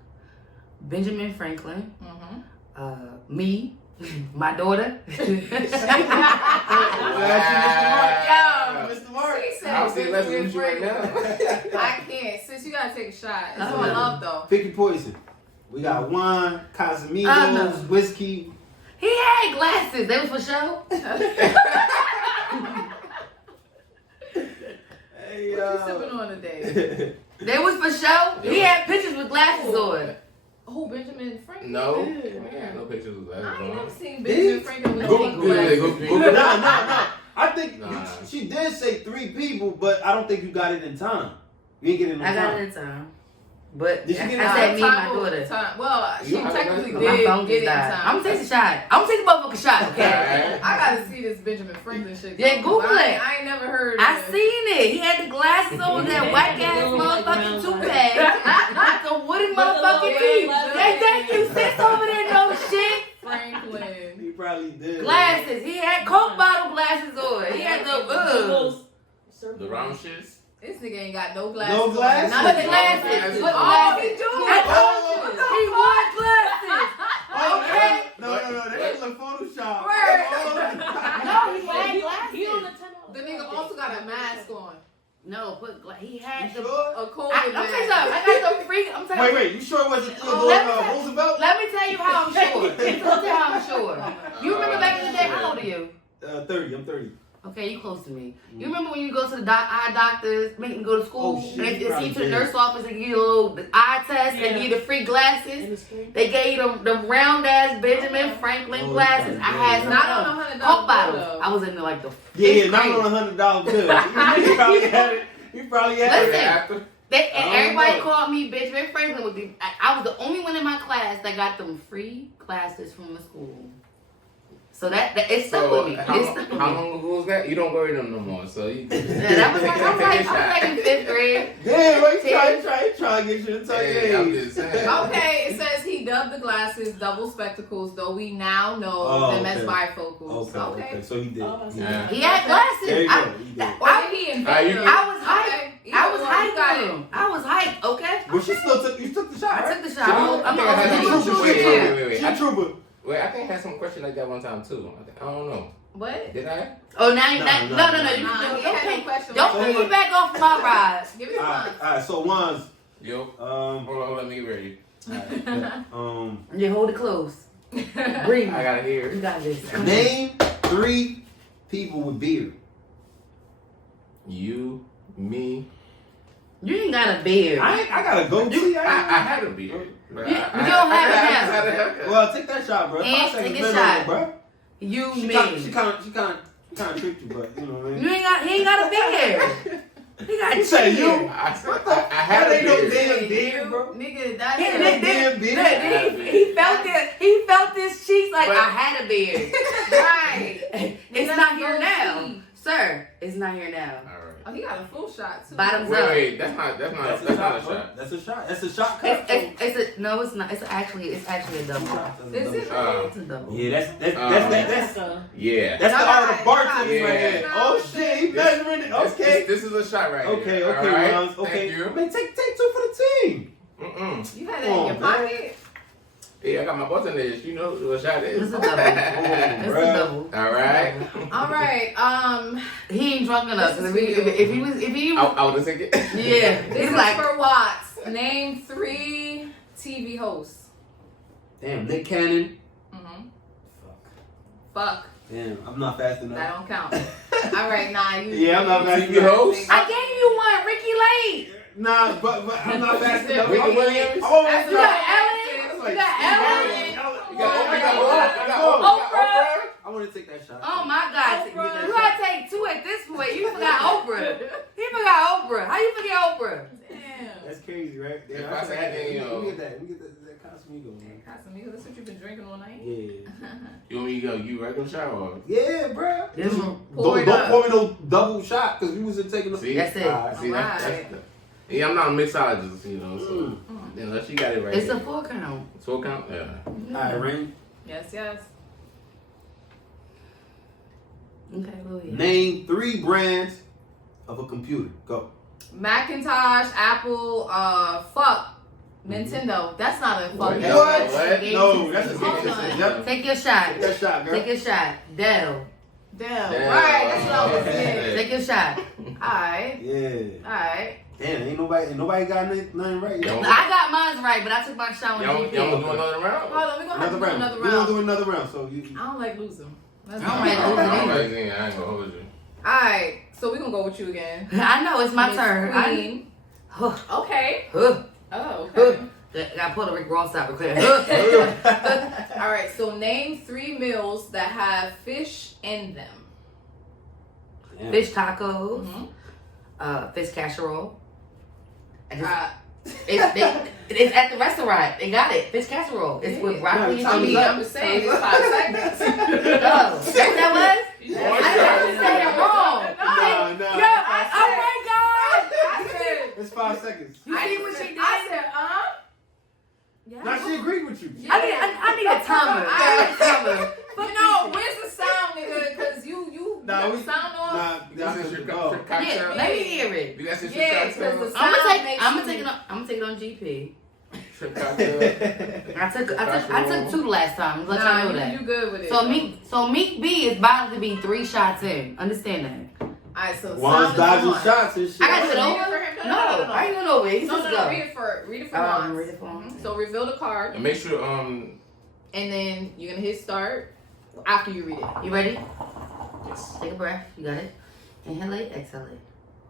Benjamin Franklin. Mm-hmm. Me. My daughter. Wow. Mr. Mark. He said I'll say less than we're you right now. I can't. Sis, you gotta take a shot. It's all love though. Pick your poison. We got wine, Casamigos, No. whiskey. He had glasses. They was for show. Hey, What you sipping on today? They was for show. He had pictures with glasses on. Who, Benjamin Franklin? No, we had no pictures of that. I ain't never seen Benjamin Franklin with no glasses. Nah. I think she did say 3 people, but I don't think you got it in time. You ain't getting it in time. I got it in time. But Did she get I said me and my daughter. Well, she technically My did phone get it just in died. time. I'm gonna take a shot. I'm gonna take a motherfucking shot, okay? I gotta see this Benjamin Franklin shit. Yeah, Google it. I ain't never heard I of it. seen it. He had the glasses on with that white ass motherfucking toupee. Like a wooden motherfucking teeth. Hey, thank you. Sis over there know shit. Franklin. He probably did. Glasses. He had Coke bottle glasses on. He had The round shits. This nigga ain't got no glasses. No glasses? None of the glasses. What All he glasses? do I is told you. He wore glasses. Okay. No, that was a Photoshop. No, he had glasses. He on the 10. the nigga also got a mask on. No, he had You the. sure? A COVID I'm mask. telling you something. I got some freak. I'm telling you. Wait, you sure it wasn't Roosevelt? Let me tell you how I'm sure. Let me tell you how I'm sure. You remember back in the day? How old are you? 30, I'm 30. Okay, you close to me. You remember when you go to the eye doctors, make them go to school, Oh, shit, and they you probably see you to the did. nurse office and give you a little eye test and give you the free glasses? They gave you the round ass Benjamin Franklin glasses. I had some Not on $100 Coke bottles. bill. I was in like the Yeah, not on $100 bill. He probably had it. Listen. And everybody know. called me Benjamin Franklin. I was the only one in my class that got them free classes from the school. So that it stuck with me. How It stuck with me. long ago was that? You don't wear them no more, so you. Yeah, that was I was like in 5th grade. Yeah, wait, try to get you to tell you. Hey, I'm just saying. Okay, it says he dubbed the glasses double spectacles, though we now know them as bifocals. Okay, so he did. Yeah. He had glasses. There you go. He did. Or did he invent them? I was hyped. I was hyped got on him. I was hyped, okay? But you still took the shot, I right? took the shot. I'm Wait. She a trooper. Wait, I think I had some question like that one time too. I don't know. What? Did I? Oh, now you No. Don't piggyback off my ride. Give me one. Alright, so ones. Yo. Hold on, let me get ready. You hold it close. Breathe. I gotta hear. You got this. Name 3 people with beard. You, me. You ain't got a beard. I got a goatee. I had a beard. You don't have it now. Well, take that shot, bro. 5 And seconds take a been shot. over, bro. You, She me. kind of tricked you, but you know what I mean. He ain't got a beard. He got You say you? chin. I That had a ain't no beard. damn beard, bro. Nigga, that's He- it. Damn beard. He felt his cheeks like I had a beard. Right. It's not here now, sir. It's not here now. All right. Oh, he got a full shot, too. Bottoms up. Wait, that's not a shot. That's a shot. That's a shot cut. It's no, it's not. It's actually a double. Is it? It's a double. Yeah, that's Yeah. the art of bartending Yeah. right there. Oh shit, he measuring it. Okay. This is a shot right Okay, here. okay, All right? Ron's. Okay. Thank you. Man, take 2 for the team. You had it in your pocket? Yeah, I got my button list. You know what shot it It's is. a double. It's a double. All right. All right. He ain't drunk enough. This is If he was, I would have taken it. yeah. This He's is like, for Watts. Name 3 TV hosts. Damn, Nick Cannon. Fuck. Damn, I'm not fast That enough. don't count. All right, nah. Yeah, I'm not fast TV enough. host. I gave you one, Ricky Lake. Nah, but I'm not fast enough. Ricky I'm Williams? always That's You trying- got Ellen. You got Ellen. You got Oprah. I want to take that shot. Oh my God! Oprah. You gotta take 2 at this point. You forgot Oprah. He forgot Oprah. How you forget Oprah? Damn. That's crazy, right? If I say that, then, you know. We get that Casamigo, man. Casamigo, that's what you've been drinking all night? Yeah. You want me to go? You regular shot or? Yeah, bro. This one. Pour it Don't up. pour me no double shot because we wasn't taking the. See, That's it. See, that's yeah. I'm not a mixologist, you know. So you know, she got it right. It's here. a 4 count. 4 count. Yeah. Alright, Rain. Yes, yes. Okay, Louis. Name 3 brands of a computer. Go. Macintosh, Apple, fuck. Nintendo. That's not a fucking What? No, that's a Hold good on. Yep. Take your shot. Take that shot, girl. Take your shot. Dell. Damn. Damn. Right, that's what I was Yeah. saying. Take your shot. Alright. Yeah. Alright. Damn, ain't nobody got nothing right yet. Yo. I got mine right, but I took my shot when Y'all you want to did. do another round? Hold on, we're gonna have to do another We're gonna round. do another round. So you. I don't like losing. Let's I don't go. like losing. I ain't gonna hold you. Alright, so we're gonna go with you again. I know it's my Miss turn. Queen. Okay. Huh. Oh, okay. Got Puerto Rico Ross out real quick. All right. So name 3 meals that have fish in them. Damn. Fish tacos, Mm-hmm. fish casserole. It's at the restaurant. They got it. Fish casserole. It's with broccoli and cheese. I'm just saying it's 5 seconds. Oh, that's what that was? You I didn't say it wrong. No. Oh my God. I said, It's 5 seconds. You see what she did? I said, yeah. Now she agreed with you. I need a timer. I need a timer. But no, where's the sound, nigga? Because you Nah, got the sound off. Nah, This is your go. Yeah, let me hear it. You guys your Yeah, cocktail? because the I'm sound makes gonna you- take it on GP. Your cocktail. I took 2 last time. Let y'all know that. you good with it. So Meek B is bound to be 3 shots in. Understand that. Alright, so Juan's sound dodging is on. shots and shit. I got Read it it over. for him? No, I ain't going over it. He's No, just no, go. read it for Juan. Read it for him. So reveal the card, And make sure and then you're gonna hit start after you read it. You ready? yes. Take a breath. You got it. Inhale it, exhale it.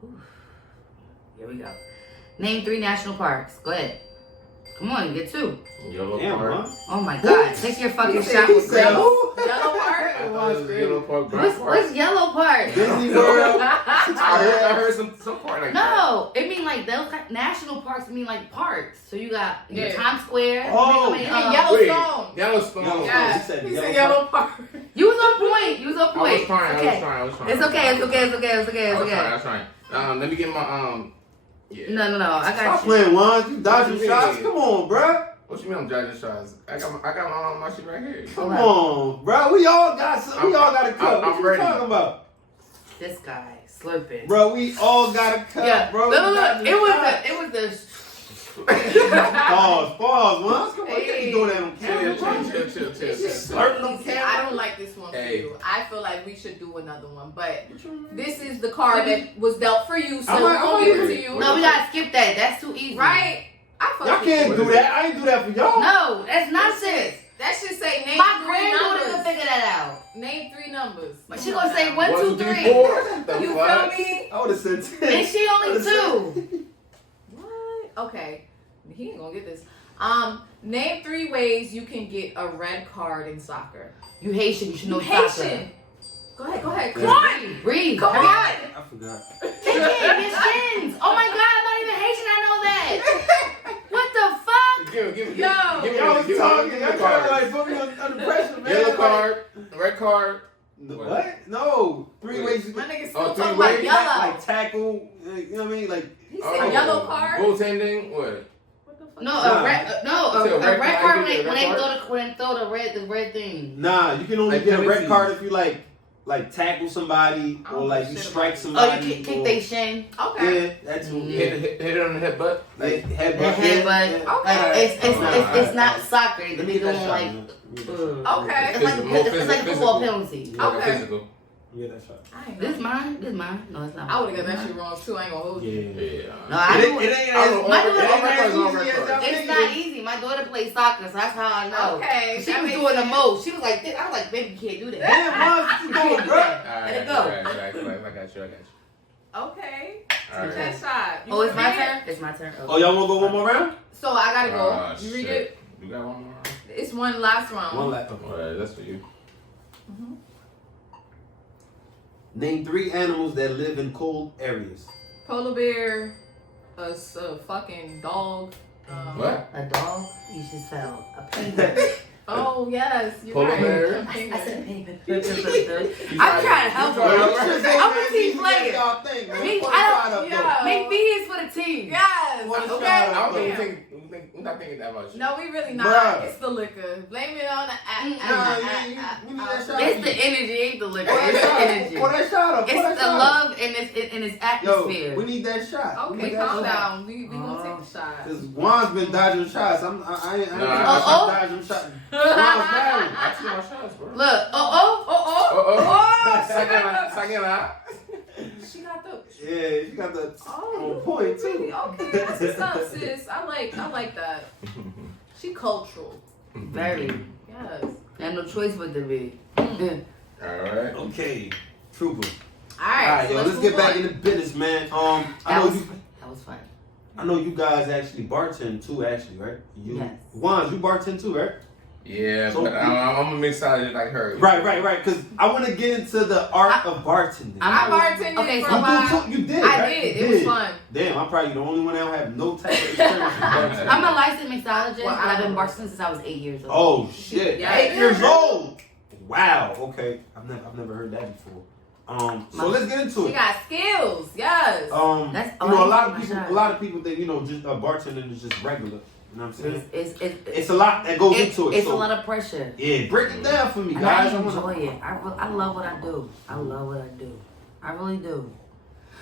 Whew. Here we go. Name 3 national parks. Go ahead. Come on, you get 2. Yellow Damn, part. Juan. Oh my God. Take your fucking shot He with said, grace. who? Yellow part. I thought it was yellow part, brown part. What's yellow part? Disney World. I heard some part like that. No, it mean like those national parks mean like parks. So you got Yeah. Times Square. Oh, I mean, And Wait, Yellowstone. Yellowstone. Yellowstone. Yeah, He said he yellow said yellow part. You was on point. You was on I point. was trying. Okay. I was trying. It's okay. It's okay. It's okay. It's okay. It's I was okay. trying. Let me get my Yeah. No. I Stop got you. playing, Juan. You dodging What you shots? mean? Come on, bruh. What you mean I'm judging shots? I got my shit right here. Come on, bruh. We all got some. We all got a cup. I'm What you ready. talking about? This guy slurping. Bro, we all got a cup, Yeah, bro. look. It was the. Pause, Juan. Come on, you Hey. can't do that on camera, bro. Chill. Slurping on See, camera. I don't like this one for Hey. you. I feel like we should do another one, but this is the card that was dealt for you, so we're gonna give it to you. No, we gotta skip that. That's too easy. Right? I fuck Y'all with can't you. do that. I ain't do that for y'all. No, that's nonsense. That should say name My 3 granddaughter can numbers. figure that out. Name 3 numbers. She gonna say 1, 2, 3. 4. What the You fuck? feel me? I would have said 10. And she only 2. What? Okay. He ain't gonna get this. Name 3 ways you can get a red card in soccer. You Haitian. You should know You soccer. Haitian. Go ahead. Come Yeah. on. Read. Come Hurry on. up. I forgot. Take it, Miss Shins. Oh my God, I'm not even Haitian. I know that. What the fuck? Give me Y'all was talking. Y'all trying to like put me under pressure, man. Yellow Like, card, red card. What? No. 3 ways you My can nigga still Oh, 3 talking about ways? yellow. like tackle. You know what I mean? Like He said yellow card. Goaltending. What? What the fuck? No, Nah. a red card when they throw the red thing. nah, you can only Like get a red penalties. card if you like tackle somebody I or don't like know you shit strike about somebody. Oh, you kick or- they shin. Okay. Yeah, that's Mhm. yeah. Hit it on the headbutt. Like The headbutt. headbutt. Okay. It's not soccer. They Let be me get that doing shot, like. man. Let me get that uh, shot. Okay. It's like it's like a football penalty. Yeah. Okay. Physical. Yeah, that shot. I ain't This know. mine. This mine. No, it's not. I would have got that shit wrong too. I ain't gonna hold you. Yeah. Yeah. No, I It do. ain't, it ain't I as don't- My it daughter- ain't my as car's on easy as record. y'all It's think not it is. easy. My daughter plays soccer, so that's how I know. Okay. She that was makes doing the sense. most. She was like this. I was like, baby, you can't do that. Damn, Mom, what you I doing, can't do bro? that. Alright, Let it go. I got you. Okay. Alright. That shot. You Oh, it's wanna my read it? turn. It's my turn. Oh, y'all want to go one more round? So I gotta go. Ah, You read shit. it. You got one more? It's one last round. One last. Alright, that's for you. Name 3 animals that live in cold areas. Polar bear, a fucking dog. What? A dog? You should spell a penguin. Oh yes, you're Polar right. bear? I'm thinking- I said penguin. I'm trying to help trying to her. help I'm a team player. Me, I don't. Yeah. Make me is for the team. Yes. One Okay. shot. I don't Damn. think we're not thinking that much. No, we really not. Bruh. It's the liquor. Blame it on the Nah, we need that shot. It's the energy, ain't the liquor. Pour It's the that energy. shot. Pour that shot up. Pour that It's the shot up. love and it's Yo, atmosphere. we need that shot. We Okay, need that calm shot. down. We gonna take the shot. Cause Juan's been dodging shots. I ain't Uh-oh. dodging shots. Juan's bad. I took my shots, bro. Look, Oh, Second out. she got the. Yeah, you got the on point too. Okay, that's what's up, sis. I like that. She cultural. very. Yes. I have no choice but to be. Alright. Okay, trooper. All right. Alright, yo, let's get back into business, man. I know you. That was fun. I know you guys actually bartend too, actually, right? Yes. Wands, you bartend too, right? Yeah, So- but I'm a mix out like her. Right. Because I want to get into the art of bartending. I bartended Okay, for so a while. You did, I right? did. You It was fun. Damn, I'm probably the only one that don't have no type of experience with bartending. I'm a licensed mixologist, Well, but I've been bartending since I was 8 years old. Oh shit! Yeah. 8 years old. Wow. Okay. I've never heard that before. So let's get into She it. got skills. Yes. That's you know, all a lot my of people, shot. a lot of people think just bartending is just regular. You know what I'm saying? It's It's a lot that goes into it. It's so, a lot of pressure. Yeah, break it down for me, And guys. I wanna- enjoy it. I love what I do. I love what I do. I really do.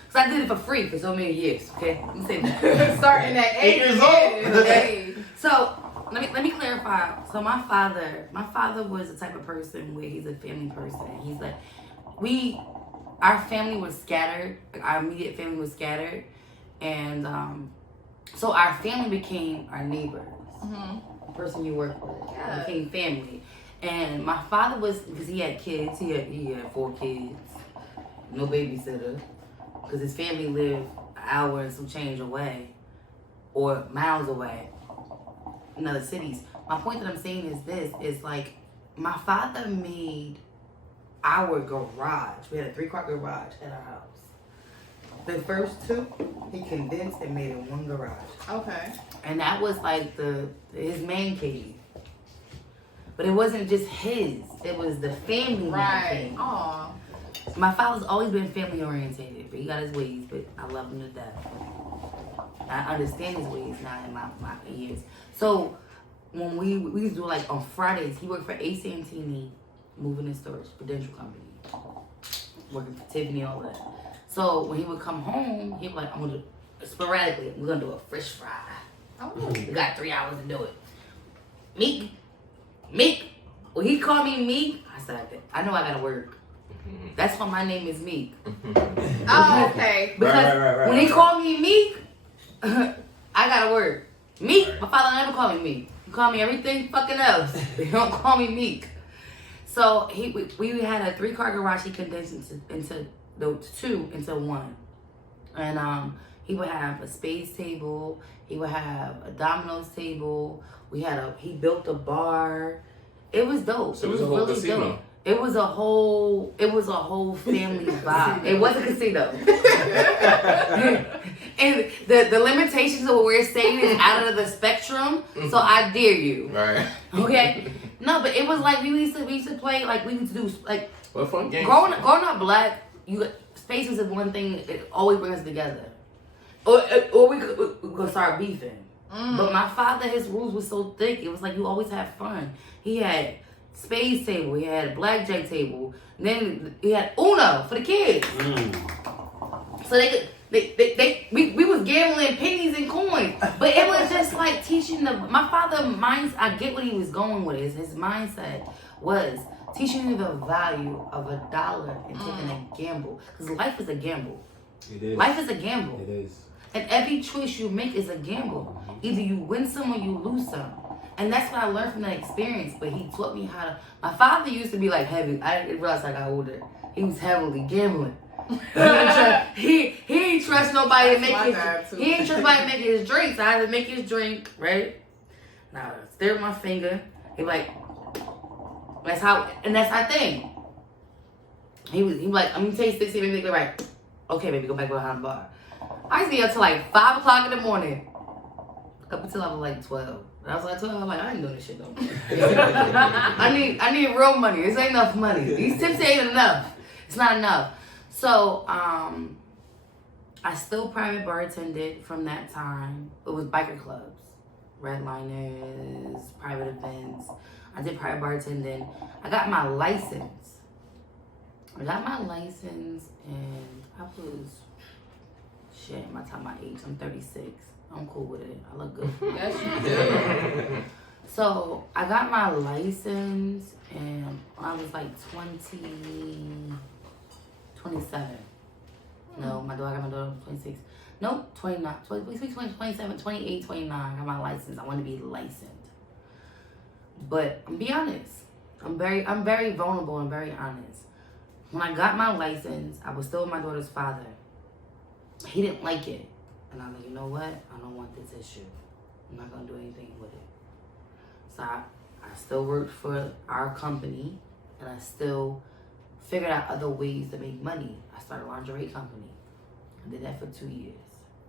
Cause I did it for free for so many years. Okay, let me say that. Starting at 8 years old. Hey. So let me clarify. So my father was the type of person where he's a family person. He's like, our family was scattered. Like, our immediate family was scattered, and so our family became our neighbors. The person you work with became family. And my father was, because he had kids. He had 4 kids. No babysitter, because his family lived an hour and some change away, or miles away, in other cities. My point that I'm saying is this: is like my father made our garage. We had a 3-car garage at our house. The first 2, he condensed and made it one garage. Okay. And that was like his man cave. But it wasn't just his. It was the family man Right. cave. Aw. My father's always been family orientated, but he got his ways, but I love him to death. I understand his ways now in my years. So when we used to do like on Fridays, he worked for A. Santini Moving and Storage, Prudential Company. Working for Tiffany, all that. So when he would come home, he'd be like, I'm gonna do, sporadically, we're gonna do a fish fry. Oh. We got 3 hours to do it. Meek. When he called me Meek, I said, I know I gotta work. That's why my name is Meek. Oh, okay. Because Right. when he called me Meek, I gotta work. Meek, my father never called me Meek. He called me everything fucking else. He don't call me Meek. So we had a 3-car garage. He condensed into those 2 into 1, and he would have a spades table. He would have a dominoes table. He built a bar. It was dope. So it was a whole casino. dope. It was a whole family vibe. It was a casino. And the limitations of what we're saying is out of the spectrum. So I dare you. Right. Okay? No, but it was like we used to play, like we used to do like Well, fun games. growing up black, space was the one thing it always brings us together. Or we could start beefing. But my father, his rules were so thick, it was like you always had fun. He had spades table, he had a blackjack table, and then he had Uno for the kids. So we was gambling pennies and coins. But it was just like teaching my father minds. I get what he was going with. His mindset was teaching you the value of a dollar and taking a gamble. Because life is a gamble. It is. Life is a gamble. It is. And every choice you make is a gamble. Either you win some or you lose some. And that's what I learned from that experience. But he taught me how to. My father used to be like heavy. I didn't realize I got older. He was heavily gambling. He ain't trust nobody to make his drinks. I had to make his drink, right? Now I stare at my finger. He like, that's our thing. He was like, I'm gonna taste this. He made me right. Okay, baby, go back behind the bar. I used to be up till like 5 o'clock in the morning. Up until I was like 12. And I was like 12, I'm like, I ain't doing this shit no more. I need real money. This ain't enough money. These tips ain't enough. It's not enough. So, I still private bartended from that time. It was biker clubs, redliners, private events. I did private bartending. I got my license. And I was, shit, I'm not talking my age. I'm 36. I'm cool with it. I look good. Yes, you do. So I got my license and I was like 27. No, I got my daughter 26. Nope, 29, 27, 28, 29. I got my license. I want to be licensed. But I'm be honest. I'm very vulnerable and very honest. When I got my license, I was still with my daughter's father. He didn't like it. And I'm like, you know what? I don't want this issue. I'm not gonna do anything with it. So I still worked for our company, and I still figured out other ways to make money. I started a lingerie company. I did that for 2 years.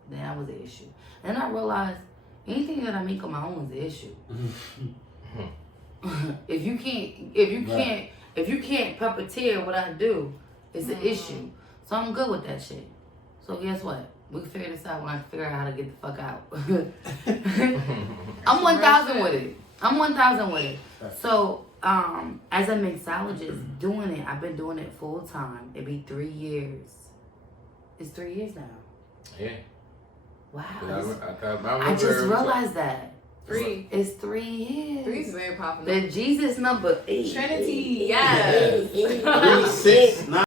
Then that was the issue. And then I realized anything that I make on my own is the issue. if you can't puppeteer what I do, it's an issue. So I'm good with that shit. So guess what? We can figure this out when I figure out how to get the fuck out. I'm 1,000 with it. I'm 1,000 with it. So as a mixologist, doing it, I've been doing it full time. It'd be 3 years. It's 3 years now. Yeah. Wow. I just realized that. 3. It's 3 years. 3 is very popular. The Jesus number 8. Trinity, yes. 3, 6, 9.